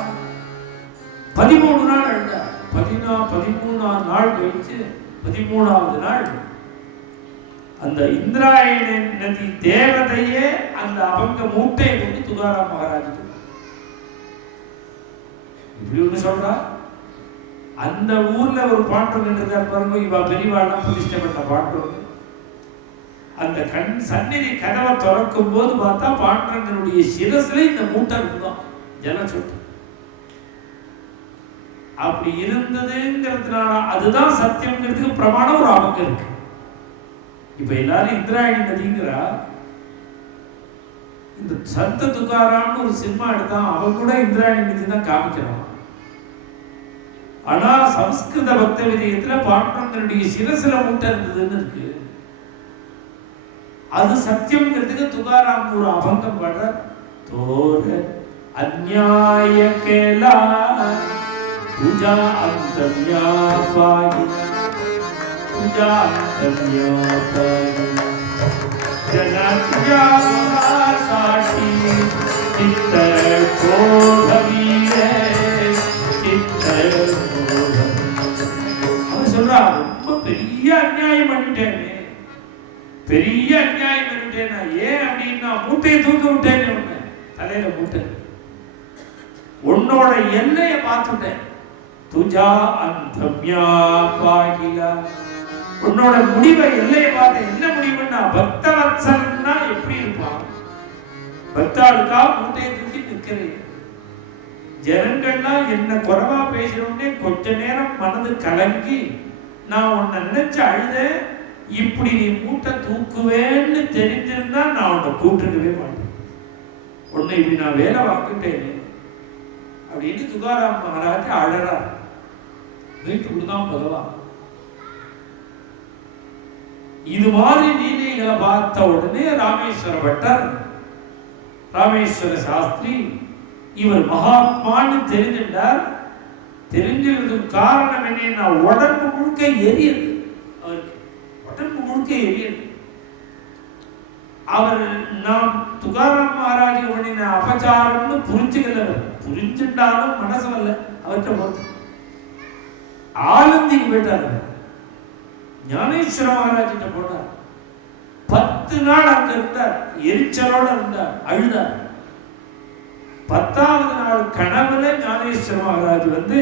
13 நாள் அழுதா. 13ஆம் நாள் கழிச்சு 13ஆவது நாள் அந்த இந்திராயண நதி தேவதையே அந்த அபங்க மூட்டையை கொண்டு துகாராம் மகாராஜுக்கு இப்படி ஒண்ணு சொல்றா. அந்த ஊர்ல ஒரு பாட்டு இருக்கார் பாருங்க, இவ பெரியவாழ்லாம் பிரதிஷ்டப்பட்ட பாட்டு. அந்த சந்நிதி கதவை திறக்கும் போது பார்த்தா பாண்டரங்கனுடைய சிரசுல இந்த மூட்டை இருக்குதான், ஜல சொட்டு. அப்படி இருந்ததுங்கிறதுனால அதுதான் சத்தியம்ங்கிறதுக்கு பிரமாணம் ஒரு அபங்கம் இருக்கு. இப்ப எல்லாரும் இந்திராயணி நதிங்கிறா. இந்த சந்த துகாராம்னு ஒரு சினிமா எடுத்தான், அவன் கூட இந்திராயணி நதி தான் காமிக்கிறான். ஆனா சம்ஸ்கிருத பக்த விஜயத்துல பாண்டரங்கனுடைய சிரசுல மூட்டை இருந்ததுன்னு இருக்கு. அது சத்தியம்ங்கிறதுக்கு துகாராம் ஒரு அபங்கம் பாடுற. தோர அந்நியாய கேலா பூஜா அந்தர்யாபாயி பூஜா அந்தர்யாபாயி ஜனத்யா சாட்டி சித்த கோபவீரே சித்த கோபவீரே. அவன் சொல்றா, ரொம்ப பெரிய அநியாயம் பண்ணிட்டேனே, பெரிய அநியாயம் பண்ணிட்டேனா. ஏன் அப்படின்னா மூட்டையை தூக்க விட்டேன்னு ஒண்ணு தலையில மூட்டை. உன்னோட எல்லையை பார்த்துட்டேன். துஜா அந்தம்யா பாகிலா, உன்னோட முடிவை எல்லையை பார்த்தேன். என்ன முடிவுன்னா பக்தவத்சலன்னா எப்படி இருப்பான்? பக்தாளுக்கா மூட்டையை தூக்கி நிற்கிறேன். ஜனங்கள்லாம் என்ன குறைவா பேசுறோன்னே கொஞ்ச நேரம் மனது கலங்கி நான் உன்னை நினைச்சு அழுதேன். இப்படி நீ மூட்டை தூக்குவேன்னு தெரிஞ்சிருந்தா நான் உன்னை கூப்பிட்டுருக்கவே மாட்டேன். உன்னை இப்படி நான் வேலை வாங்கிட்டேனே அப்படின்னு துகாராம் மகாராஜ் அழறார். வீட்டுக்குதான் பகவான் இது மாதிரி லீலைகளை பார்த்த உடனே ராமேஸ்வர பட்டர், ராமேஸ்வர சாஸ்திரி இவர் மகாத்மான்னு தெரிஞ்சிட்டார். தெரிஞ்சுக்கிறதுக்கு காரணம் என்னன்னா உடம்பு முழுக்க எரியுது. அவருக்கு உடம்பு முழுக்க எரியுது. அவர் நாம் துகாராம் மகாராஜ பண்ணின அபச்சாரம்னு புரிஞ்சுக்கல. புரிஞ்சுட்டாலும் மனசு வரல அவர்கிட்ட போறது. ஆனந்திக்கு போயிட்டார். ஞானேஸ்வர மகாராஜிட்ட போனார். 10 நாள் அங்க இருந்தார். எரிச்சலோட இருந்தார், அழுதார். 10ஆவது நாள் கனவுல ஞானேஸ்வர மகாராஜ் வந்து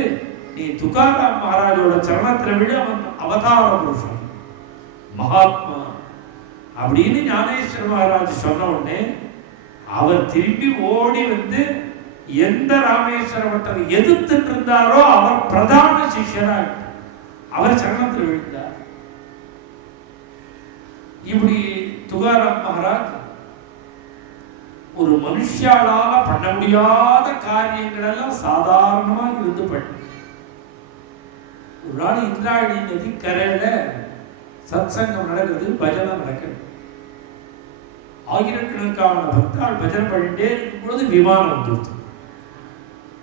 நீ துகாராம் மகாராஜோட சரணத்துல விட அவன் அவதார புருஷன் மகாத்மா அப்படின்னு ஞானேஸ்வர மகாராஜ் சொன்ன உடனே அவர் திரும்பி ஓடி வந்து எந்த ராமேஸ்வர பட்டர் எதிர்த்துட்டு இருந்தாரோ அவர் பிரதான சிஷ்யரா அவர் சரணத்தில் விழுந்தார். இப்படி துகாராம் மகாராஜ் ஒரு மனுஷாலால பண்ண முடியாத காரியங்கள் எல்லாம் சாதாரணமா இருந்து பண்ணி ஒரு நாள் இந்திராயணி நதி கரையில சத்சங்கம் நடக்குது, பஜனை நடக்குது. ஆயிரக்கணக்கான பக்தால் பஜனை பண்ணிட்டே இருக்கும் பொழுது விமானம் வந்துருச்சு.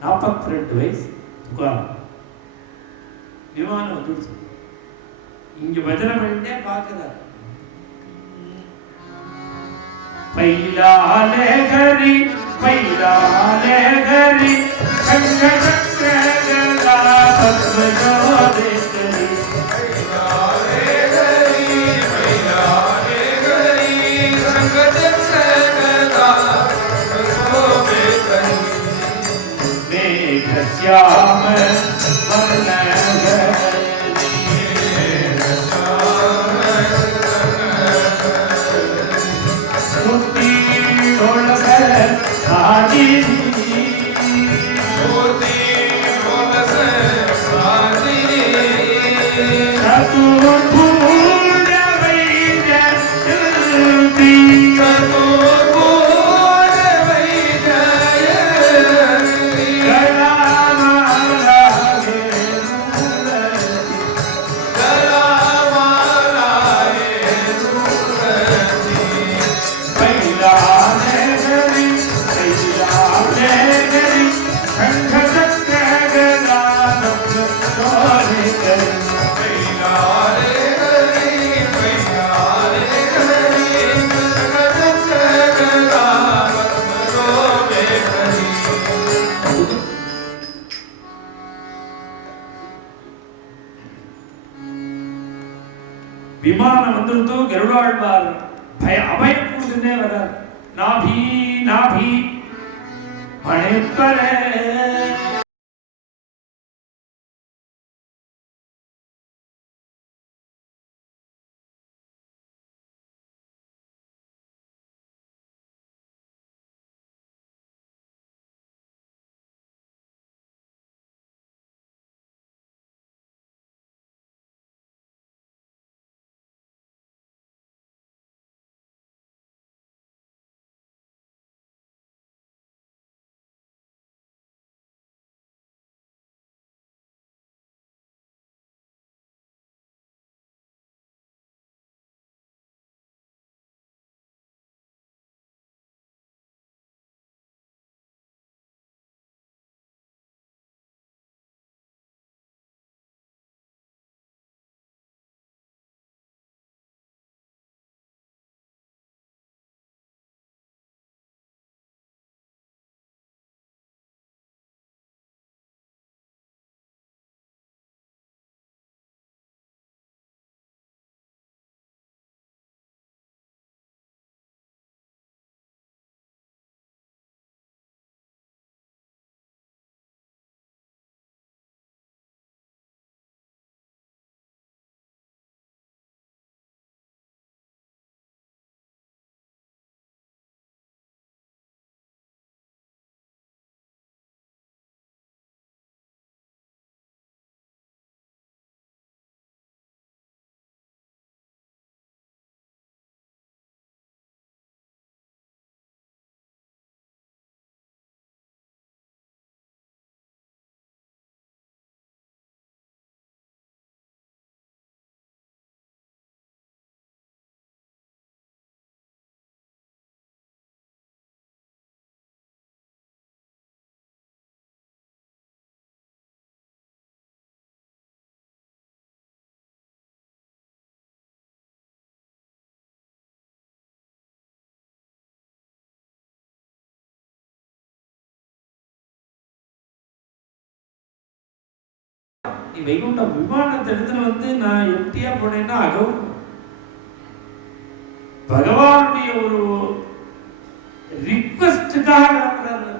42 வயசு துகாராம். விமானம் வந்துருச்சு. இங்க பஜனை பண்ணிட்டே பார்க்கிறார். பைலாலே ஹரி பைலாலே ஹரி சங்கடக்கரகலா பத்மஜோதே ஹரி பைலாலே ஹரி பைலாலே ஹரி சங்கடக்கரகலா பத்மஜோதே ஹரி மேகஸ்யாம வர்ணஹரி விமானம் வந்துருத்தோ கருடாழ்வார் அபயம் கொடுத்துட்டே வர்றார். நாபி நாபி படைப்பலே நீ வைகுண்ட விமானத்தை எடுத்துன்னு வந்து நான் எம்டியா போனேன்னா அதுவும் பகவானுடைய ஒரு ரிக்வெஸ்டுக்காக நடக்கிறாரு.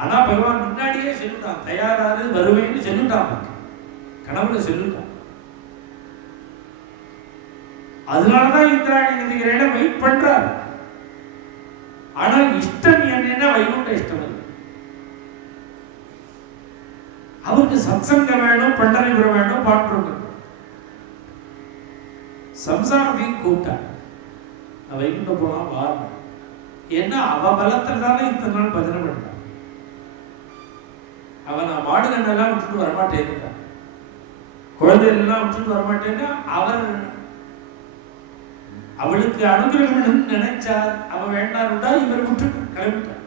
ஆனா பகவான் முன்னாடியே சொல்லிட்டான், தயாராரு வருவேன்னு சொல்லிட்டான், கனவுல சொல்லிட்டான். அதனாலதான் இந்திராணி நதிகரையில வெயிட் பண்றாரு. ஆனா இஷ்டம் என்னன்னா வைகுண்ட இஷ்டம் இல்லை. அவருக்கு சத்சங்கம் வேணும், பண்டரிபுரம் வேணும், பாட்டு சம்சாரத்தையும் கூப்பிட்டார். வைகுண்ட போனா வாரு. ஏன்னா அவ பலத்துல தானே இத்தனை நாள் பஜனை பண்ணான். அவன் நான் மாடுகண்ணெல்லாம் விட்டுட்டு வரமாட்டேன், குழந்தைகள் விட்டுட்டு வரமாட்டேன்னா அவர் அவளுக்கு அனுகிரகம் நினைச்சார். அவன் வேண்டாம்டா இவர் விட்டு கிளம்பிட்டார்.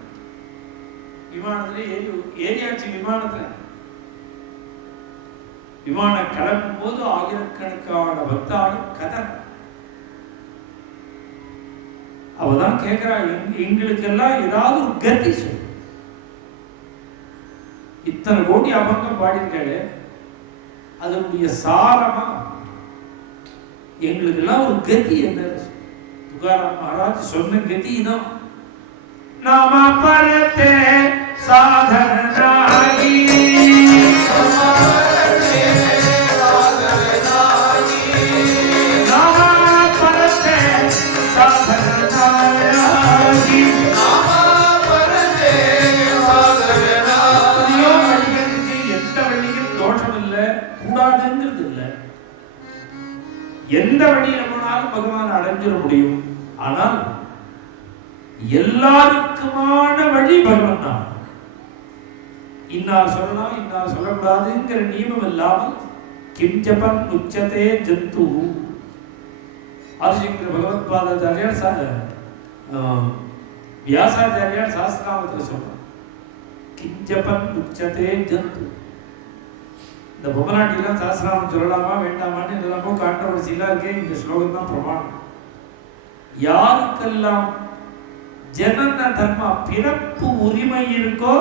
விமானத்துல ஏரியாச்சு. விமானத்துல விமானம் கிளம்பும் போது ஆயிரக்கணக்கான பக்தாலும் கதர். அவதான் கேட்கிறா, எங்களுக்கெல்லாம் ஏதாவது ஒரு கதி சொல்லு. இத்தனை கோடி அபங்கம் பாடியிருக்காரு, அதனுடைய சாரமா எங்களுக்கு எல்லாம் ஒரு கதி என்ன? துகாராம் மகாராஜ் சொன்ன கதி தான். நாம பரத்தே சாதனாகி எந்த வழியில போனாலும் பகவான் அடைஞ்சிட முடியும். ஆனால் எல்லாருக்குமான வழி பகவான் தான். இன்னார் சொல்லலாம், இன்னார் சொல்லக்கூடாதுங்கிற நியமம் இல்லாமல் கிம் ஜபன் உச்சதே ஜந்து. ஆதிசங்கர பகவத் பாதாச்சாரியார் வியாசாச்சாரியார் சாஸ்திராமத்தில் சொல்றார், கிம் ஜபன் உச்சதே ஜந்து. இந்த பொம்மநாட்டிலாம் சாஸ்திராமம் சொல்லலாமா வேண்டாமான்னு எல்லாமோ கான்ட்ரவர்சியெல்லாம் இருக்கே. இந்த ஸ்லோகம் தான் பிரமாணம். யாருக்கெல்லாம் ஜனன தர்ம பிறப்பு உரிமை இருக்கோ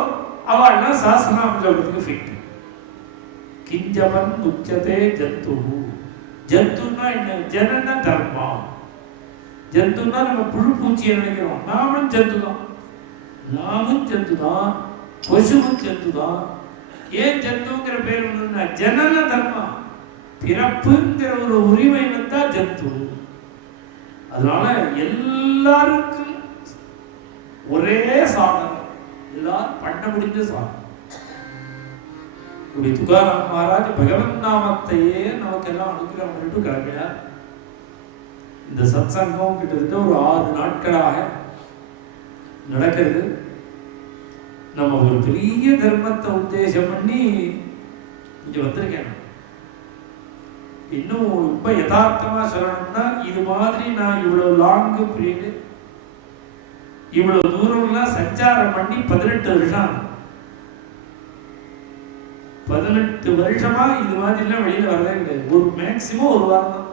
அவள்லாம் சாஸ்திராமம் சொல்றதுக்கு ஃபிட். கிஞ்சபன் உச்சதே ஜந்து. ஜந்துன்னா என்ன? ஜனன தர்மா. ஜந்துன்னா நம்ம புழு பூச்சியை நினைக்கிறோம். நாமும் ஜந்து தான், நாமும் ஜந்து தான், பசுவும் ஜந்து தான். ஏன் ஜந்துங்கிற பேர் வந்ததுன்னா ஜனன தர்மா, பிறப்புங்கிற ஒரு உரிமை வந்தா ஜந்து. அதனால எல்லாருக்கும் ஒரே சாதனை, எல்லாரும் பண்ண முடிஞ்ச சாதனை. இப்படி துகாராம் மகாராஜ் பகவன் நாமத்தையே நமக்கெல்லாம் அனுகிரகம் பண்ணிட்டு கிளம்பினார். இந்த சத்சங்கம் கிட்டத்தட்ட ஒரு 6 நாட்களாக நடக்கிறது. நம்ம ஒரு பெரிய தர்மத்தை உத்தேசம் பண்ணி இங்க வந்திருக்கேன். இன்னும் ரொம்ப யதார்த்தமா சொல்லணும்னா, இது மாதிரி நான் இவ்வளவு லாங் பீரியடு இவ்வளவு தூரம்லாம் சஞ்சாரம் பண்ணி 18 வருஷம். 18 வருஷமா இது மாதிரிலாம் வெளியில வரதே கிடையாது. ஒரு மேக்சிமம் ஒரு வாரம் தான்,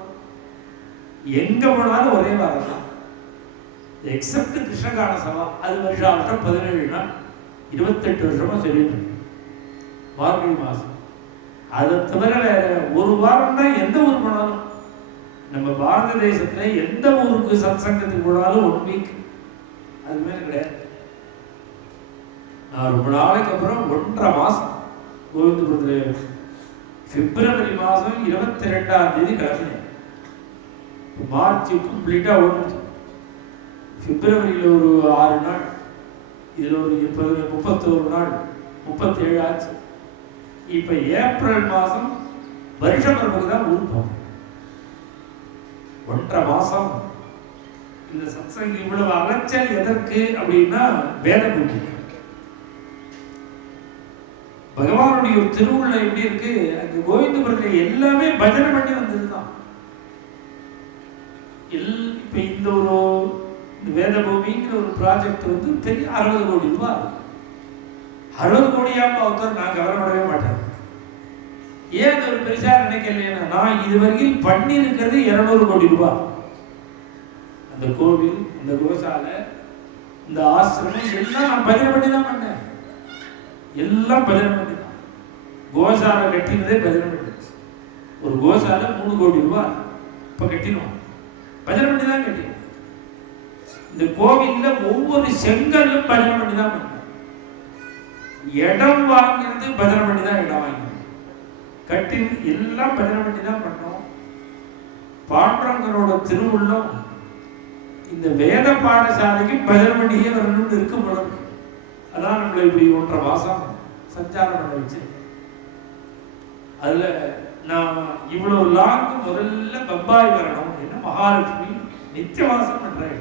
எங்க போனாலும் ஒரே வாரம் தான். எக்ஸப்ட் கிருஷ்ணகான சபா, அது வருஷம் 17 நாள் 28 வருஷமா சொல்லிட்டு இருக்கு. மார்கழி மாசம் அதை தவிர வேற ஒரு வாரம் தான். எந்த ஊர் போனாலும் நம்ம பாரத தேசத்துல எந்த ஊருக்கு சத்சங்கத்துக்கு போனாலும் 1 வீக், அது மேல கிடையாது. நான் ரொம்ப நாளைக்கு அப்புறம் 1.5 மாசம் கோவிந்தபுரத்துல பிப்ரவரி மாசம் 22ஆம் தேதி கிளம்பினேன். மார்ச் கம்ப்ளீட்டா ஓடிச்சு. பிப்ரவரியில ஒரு 6 நாள், இதுல ஒரு 31 நாள், 37 ஆச்சு. இப்ப ஏப்ரல் மாசம் வருஷ பிறப்புக்கு தான் ஊருக்கு போகும். 1.5 மாசம். இந்த சத்சங்க இவ்வளவு அலைச்சல் எதற்கு அப்படின்னா, வேத பூமி பகவானுடைய ஒரு திருவுள்ள எப்படி இருக்கு. அங்க கோவிந்தபுரத்துல எல்லாமே பஜனை பண்ணி வந்ததுதான். இப்ப இந்த ஒரு வேத பூமிங்கிற ஒரு ப்ராஜெக்ட் வந்து பெரிய 60 கோடி ரூபாய். 60 கோடியாம ஒருத்தர் நான் கவலைப்படவே மாட்டேன். ஏன் அது ஒரு பெருசா நினைக்கலைன்னா, நான் இதுவரைக்கும் பண்ணி இருக்கிறது 200 கோடி ரூபாய். அந்த கோவில், இந்த கோசாலை, இந்த ஆசிரமம் எல்லாம் நான் பஜனை பண்ணி தான் பண்ணேன். எல்லாம் பஜனை பண்ணி தான். கோசாலை கட்டினதே பஜனை பண்ணி. ஒரு கோசாலை 3 கோடி ரூபாய் இப்ப கட்டினோம், பஜனை பண்ணி தான் கட்டினோம். இந்த கோவில்ல ஒவ்வொரு செங்கல்லும் பஜனை பண்ணி தான் பண்ணோம். இடம் வாங்கினது பஜனை பண்ணி தான் இடம் வாங்கினோம். கட்டி எல்லாம் பஜனை பண்ணி தான் பண்ணோம். பாண்டரங்கனோட திருவுள்ளம் இந்த வேத பாடசாலைக்கு பஜனை பண்ணியே வரணும்னு இருக்கும் போல. அதான் நம்மளை இப்படி 1.5 மாசம் சஞ்சாரம் பண்ண வச்சு. அதுல நான் இவ்வளவு லாங் முதல்ல பம்பாய் வரணும். என்ன மகாலட்சுமி நித்தியவாசம் பண்றேன்.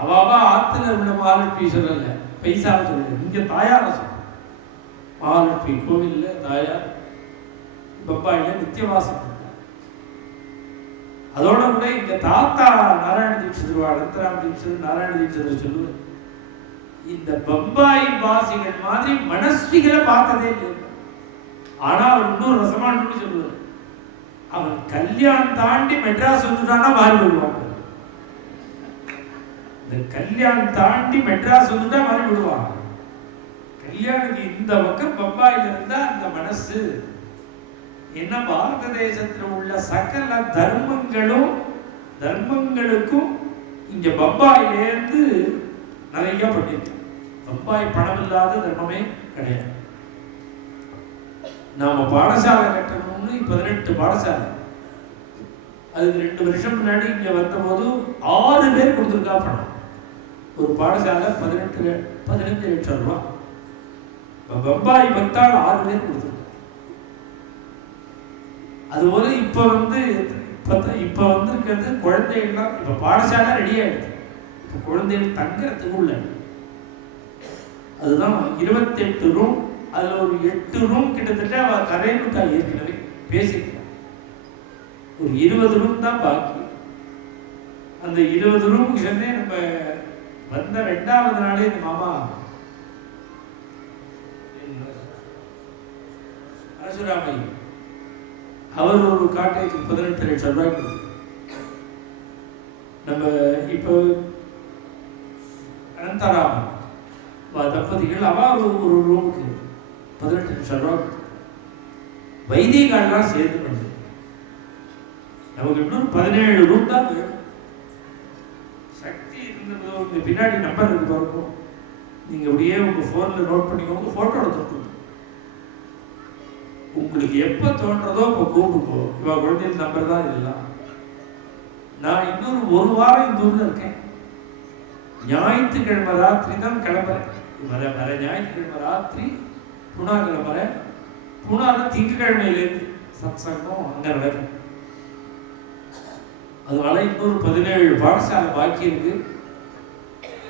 அவாவா ஆத்துல உள்ள மகாலட்சுமி சொல்லல, பைசாவை சொல்லல, இங்க தாயார சொல்ல. மகாலட்சுமி கோவில்ல தாயார் பம்பாயில நித்தியவாசம் பண்ற. அதோட கூட எங்க தாத்தா நாராயண தீட்சிதர், அனந்தராம் தீட்சிதர், நாராயண தீட்சிதர் சொல்லுவார், இந்த பம்பாய் வாசிகள் மாதிரி மனஸ்விகளை பார்த்ததே இல்லை. ஆனா அவர் இன்னொரு ரசமானு சொல்லுவார், அவன் கல்யாணம் தாண்டி மெட்ராஸ் வந்துட்டானா மாறி விடுவான். இந்த கல்யாணம் தாண்டி மெட்ராஸ் வந்துட்டா மாறி விடுவான். கல்யாணுக்கு இந்த பக்கம் பம்பாயில இருந்தா அந்த மனசு என்ன, பாரத தேசத்தில் உள்ள சகல தர்மங்களுக்கும் இங்க பம்பாயிலேருந்து நிறைய பண்ணிருக்கு. பம்பாய் பணம் இல்லாத தர்மமே கிடையாது. நாம பாடசாலை கட்டணும்னு 18 பாடசாலை, அதுக்கு 2 வருஷம் முன்னாடி இங்க வந்த போது 6 பேர் கொடுத்துருக்கா பணம். ஒரு பாடசாலை 15 லட்சம் ரூபாய். பம்பாய் பக்தால் 6 பேர் கொடுத்துருக்காங்க. அதுபோல இப்ப வந்திருக்கிறது குழந்தைகள்லாம். இப்ப பாடசாலை ரெடி ஆயிடுது. இப்ப குழந்தைகள் தங்கறதுக்கு உள்ள அதுதான் 28 ரூம். அதுல ஒரு 8 ரூம் கிட்டத்தட்ட அவ கரையனுட்டா ஏற்கனவே பேசிக்கலாம். ஒரு 20 ரூம் தான் பாக்கி. அந்த 20 ரூமுக்கு சொன்னே நம்ம வந்த 2வது நாளே இந்த மாமா அரசுராமை அவர் ஒரு காட்டேஜ் 18 லட்சம் ரூபாய் கொடுத்து, நம்ம இப்போ அனந்தராமன் தம்பதிகள் அவர் ஒரு ரூமுக்கு 18 லட்சம் ரூபாய். வைதிகாலாம் சேர்ந்து பண்ணுது. நமக்கு இன்னும் 17 ரூம் தான் வேணும். சக்தி இருந்தது பின்னாடி நம்பர் இருக்கு பாருங்க, நீங்க அப்படியே உங்க போன்ல நோட் பண்ணிக்கோங்க, போட்டோ எடுத்து உங்களுக்கு எப்ப தோன்றதோ அப்ப கூப்பிடுப்போ. இவ குழந்தைகள் நம்பர் தான் இதெல்லாம். நான் இன்னொரு 1 வாரம் இந்த ஊர்ல இருக்கேன். ஞாயிற்றுக்கிழமை ராத்திரி தான் கிளம்புறேன். வர ஞாயிற்றுக்கிழமை ராத்திரி புனா கிளம்புறேன். புனால திங்கக்கிழமையிலேருந்து சத்சங்கம் அங்க நடக்கும். அதனால இன்னொரு 17 பாடசாலை பாக்கி இருக்கு.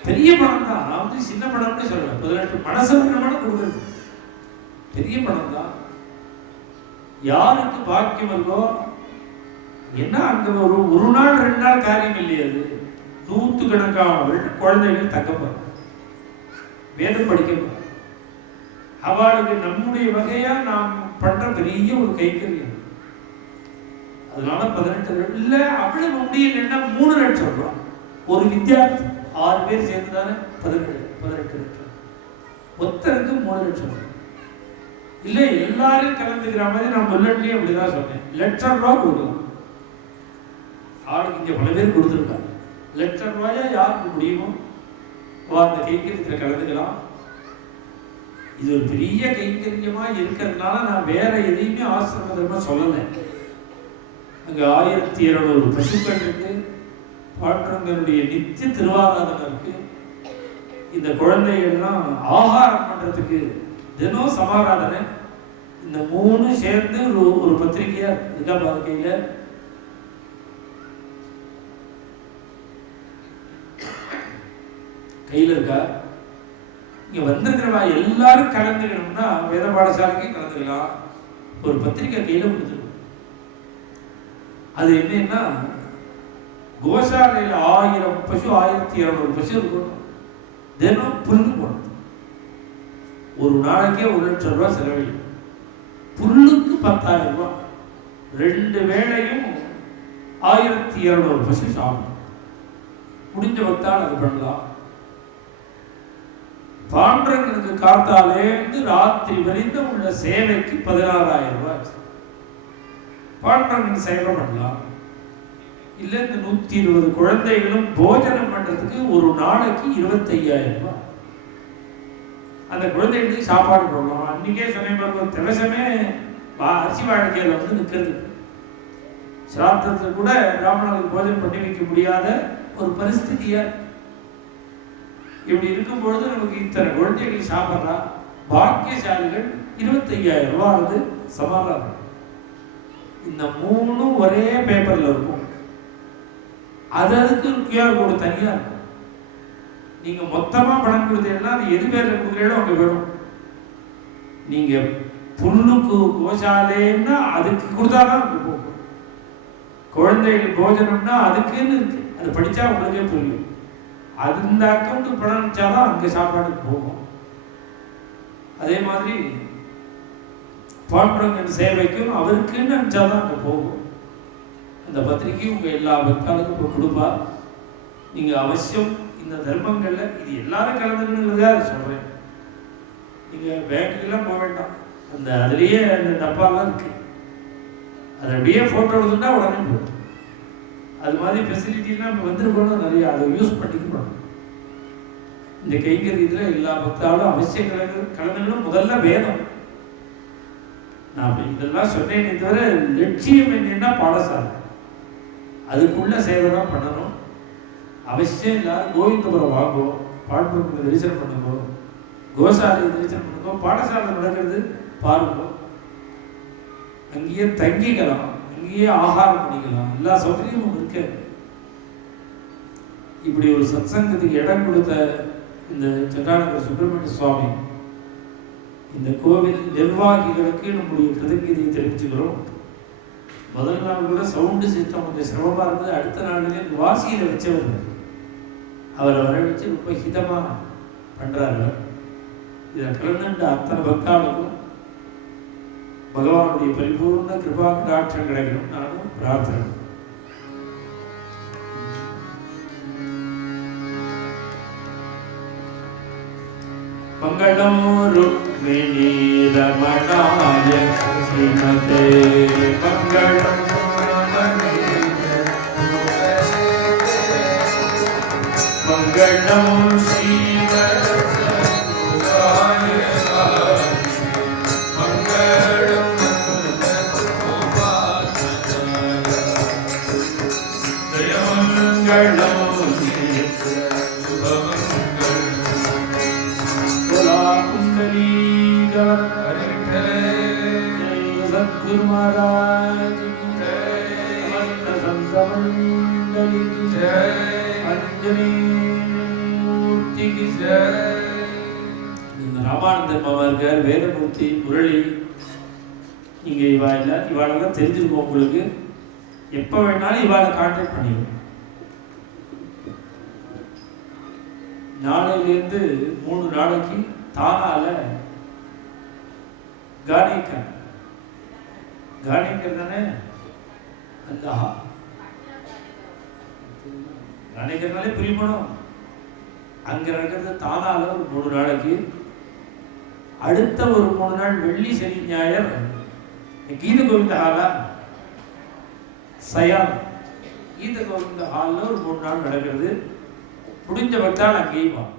பெரிய பணம் தான். நான் வந்து சின்ன பணம்னு சொல்லல. 18 மனசவர்கள் பணம் கொடுக்குறது பெரிய பணம் தான். யாருக்கு பாக்கியம் இருக்கோ என்ன, அங்க ஒரு நாள் 2 நாள் காரியம் இல்லையா. அது 100 கணக்கான குழந்தைகள் தங்கப்படும், வேதம் படிக்கப்படும். அவளுக்கு நம்முடைய வகையா நாம் பண்ற பெரிய ஒரு கைக்கரியம். அதனால 18 இல்ல அவ்வளவு முடியலன்னா 3 லட்சம் ரூபாய் ஒரு வித்தியார்த்தி. 6 பேர் சேர்ந்துதானே 18 லட்சம். ஒருத்தருக்கு 3 லட்சம் ரூபாய். இல்ல எல்லாரும் கலந்துக்கிற மாதிரி நான் முன்னாடியே அப்படிதான் சொன்னேன். 1 லட்சம் ரூபாய் கொடுக்கலாம். ஆளுக்கு இங்க பல பேர் கொடுத்துருக்காங்க. 1 லட்சம் ரூபாயா யாருக்கு முடியுமோ அந்த கைங்கரியத்தில் கலந்துக்கலாம். இது ஒரு பெரிய கைங்கரியமா இருக்கிறதுனால நான் வேற எதையுமே ஆசிரமமா சொல்லலை. அங்க 1200 பசுக்கள் இருக்கு. பாண்டவங்களுடைய நித்திய திருவாராதனை இருக்கு. இந்த குழந்தைகள்லாம் ஆகாரம் பண்றதுக்கு தினம் சமாராதனை. இந்த 3 சேர்ந்து ஒரு பத்திரிகையா இருக்கா வாழ்க்கையில. கையில இருக்கா. இங்க வந்திருக்கிறவா எல்லாரும் கலந்துக்கணும்னா வேத பாடசாலைக்கு கலந்துக்கலாம். ஒரு பத்திரிகை கையில கொடுத்துருக்கோம். அது என்னன்னா கோசாலையில் 1000 பசு 1200 பசு இருக்கும். தினம் புல்லு போடணும். ஒரு நாளைக்கே 1 லட்சம் ரூபாய் செலவழிக்கும். புல்லுக்கு 10,000 ரூபாய். 2 வேளையும் 1200 பசு சாப்பிடும். முடிஞ்ச வக்தால் அது பண்ணலாம். பாண்டவங்களுக்கு காத்தாலேருந்து ராத்திரி வரைக்கும் உள்ள சேவைக்கு 16,000 ரூபாய். பாண்டவங்க சேவை பண்ணலாம். இல்ல இந்த 120 குழந்தைகளும் போஜனம் பண்றதுக்கு ஒரு நாளைக்கு 25,000 ரூபாய். அந்த குழந்தைகளுக்கு சாப்பாடு போடலாம். அன்னைக்கே சொன்ன திவசமே அரிசி வாழ்க்கையில வந்து நிற்கிறது. சிராத்தத்தில் கூட பிராமணர்களுக்கு போஜனம் பண்ணி வைக்க முடியாத ஒரு பரிஸ்திதியா. இப்படி இருக்கும்பொழுது நமக்கு இத்தனை குழந்தைகள் சாப்பிட்றா. பாக்கியசாலிகள் 25,000 ரூபாய் சமாதானம். இந்த 3 ஒரே பேப்பர்ல இருக்கும். அதுக்கு QR கோடு தனியா இருக்கும். நீங்க மொத்தமா பணம் கொடுத்தீங்கன்னா அது எது பேர்ல கொடுக்குறீங்களோ அங்க வேணும். நீங்க புல்லுக்கு கோசாலேன்னா அதுக்கு கொடுத்தாதான் அங்க போகும். குழந்தைகள் போஜனம்னா அதுக்குன்னு இருக்கு. அது படிச்சா உங்களுக்கே புரியும். அது இந்த அக்கௌண்ட்டுக்கு பணம் அனுப்பிச்சாதான் அங்க சாப்பாடுக்கு போகும். அதே மாதிரி பாண்டுரங்கன் சேவைக்கும் அவருக்குன்னு நினச்சாதான் அங்கே போகும். அந்த பத்திரிக்கை உங்கள் எல்லா பக்தாளுக்கும் இப்போ கொடுப்பா. நீங்கள் அவசியம் இந்த தர்மங்களில் இது எல்லாரும் கலந்துக்கணுங்கிறதா அதை சொல்கிறேன். நீங்கள் பேங்க்குக்கெல்லாம் போக வேண்டாம், அந்த அதுலேயே அந்த டப்பாலாம் இருக்குது, அதை அப்படியே ஃபோட்டோ எடுத்துட்டா உடனே போடும். அது மாதிரி ஃபெசிலிட்டிலாம் இப்போ வந்துருக்கணும் நிறைய, அதை யூஸ் பண்ணிக்கணும். இந்த கைங்கரியத்தில் எல்லா பக்தாலும் அவசியம் கலந்துக்கணும். முதல்ல வேதம். நான் இதெல்லாம் சொன்னேனே தவிர லட்சியம் என்னன்னா பாடசாலை, அதுக்குள்ள சேவை தான் பண்ணணும். அவசியம் எல்லாரும் கோவிந்தபுரம் வாங்குவோம், பாண்டுரங்க தரிசனம் பண்ணுவோம், கோசாலை தரிசனம் பண்ணுவோம், பாடசாலை நடக்கிறது பாருங்க, அங்கேயே தங்கிக்கலாம், அங்கேயே ஆகாரம் பண்ணிக்கலாம், எல்லா சௌகரியமும் இருக்கு. இப்படி ஒரு சத்சங்கத்துக்கு இடம் கொடுத்த இந்த சட்டாநகர் சுப்பிரமணிய சுவாமி இந்த கோவில் நிர்வாகிகளுக்கு நம்முடைய கிருதজ্ঞதையை தெரிவிச்சுக்கிறோம். முதல் நாள் கூட சவுண்டு சிஸ்டம் கொஞ்சம் சிரமமாக இருந்தது. அடுத்த நாளிலே வாசியில் வச்சவர் அவரை வர வச்சு ரொம்ப ஹிதமாக பண்ணுறாரு. இதை கலந்துட்ட அத்தனை பக்தாளுக்கும் பகவானுடைய பரிபூர்ண கிருபா கடாட்சம் கிடைக்கணும் நானும் பிரார்த்தனை. மங்களம் ருக்மிணி ரமணாய ஸ்ரீமதே மங்களம் மங்களம் गुरु महाराज की जय, समस्त संत मंडली की जय, अंजनी मूर्ति की जय. ராமானந்தன் மாமா இருக்கார், வேதமூர்த்தி, முரளி, இங்கே இவாளெல்லாம் தெரிஞ்சிருக்கும் உங்களுக்கு. எப்போ வேணாலும் இவாளை கான்டாக்ட் பண்ணிடுவோம். நாளையிலேருந்து 3 நாளைக்கு தானால காணிக்கர் தானே அந்த காணிக்கிறனாலே பிரியப்படும். அங்கே இருக்கிறது தானால ஒரு 3 நாளைக்கு. அடுத்த ஒரு 3 நாள் வெள்ளி சனி ஞாயிறு கீத கோவிந்த ஹாலா சயான் கீத கோவிந்த ஹாலில் ஒரு 3 நாள் நடக்கிறது. முடிஞ்ச பக்தால் அங்கேயும்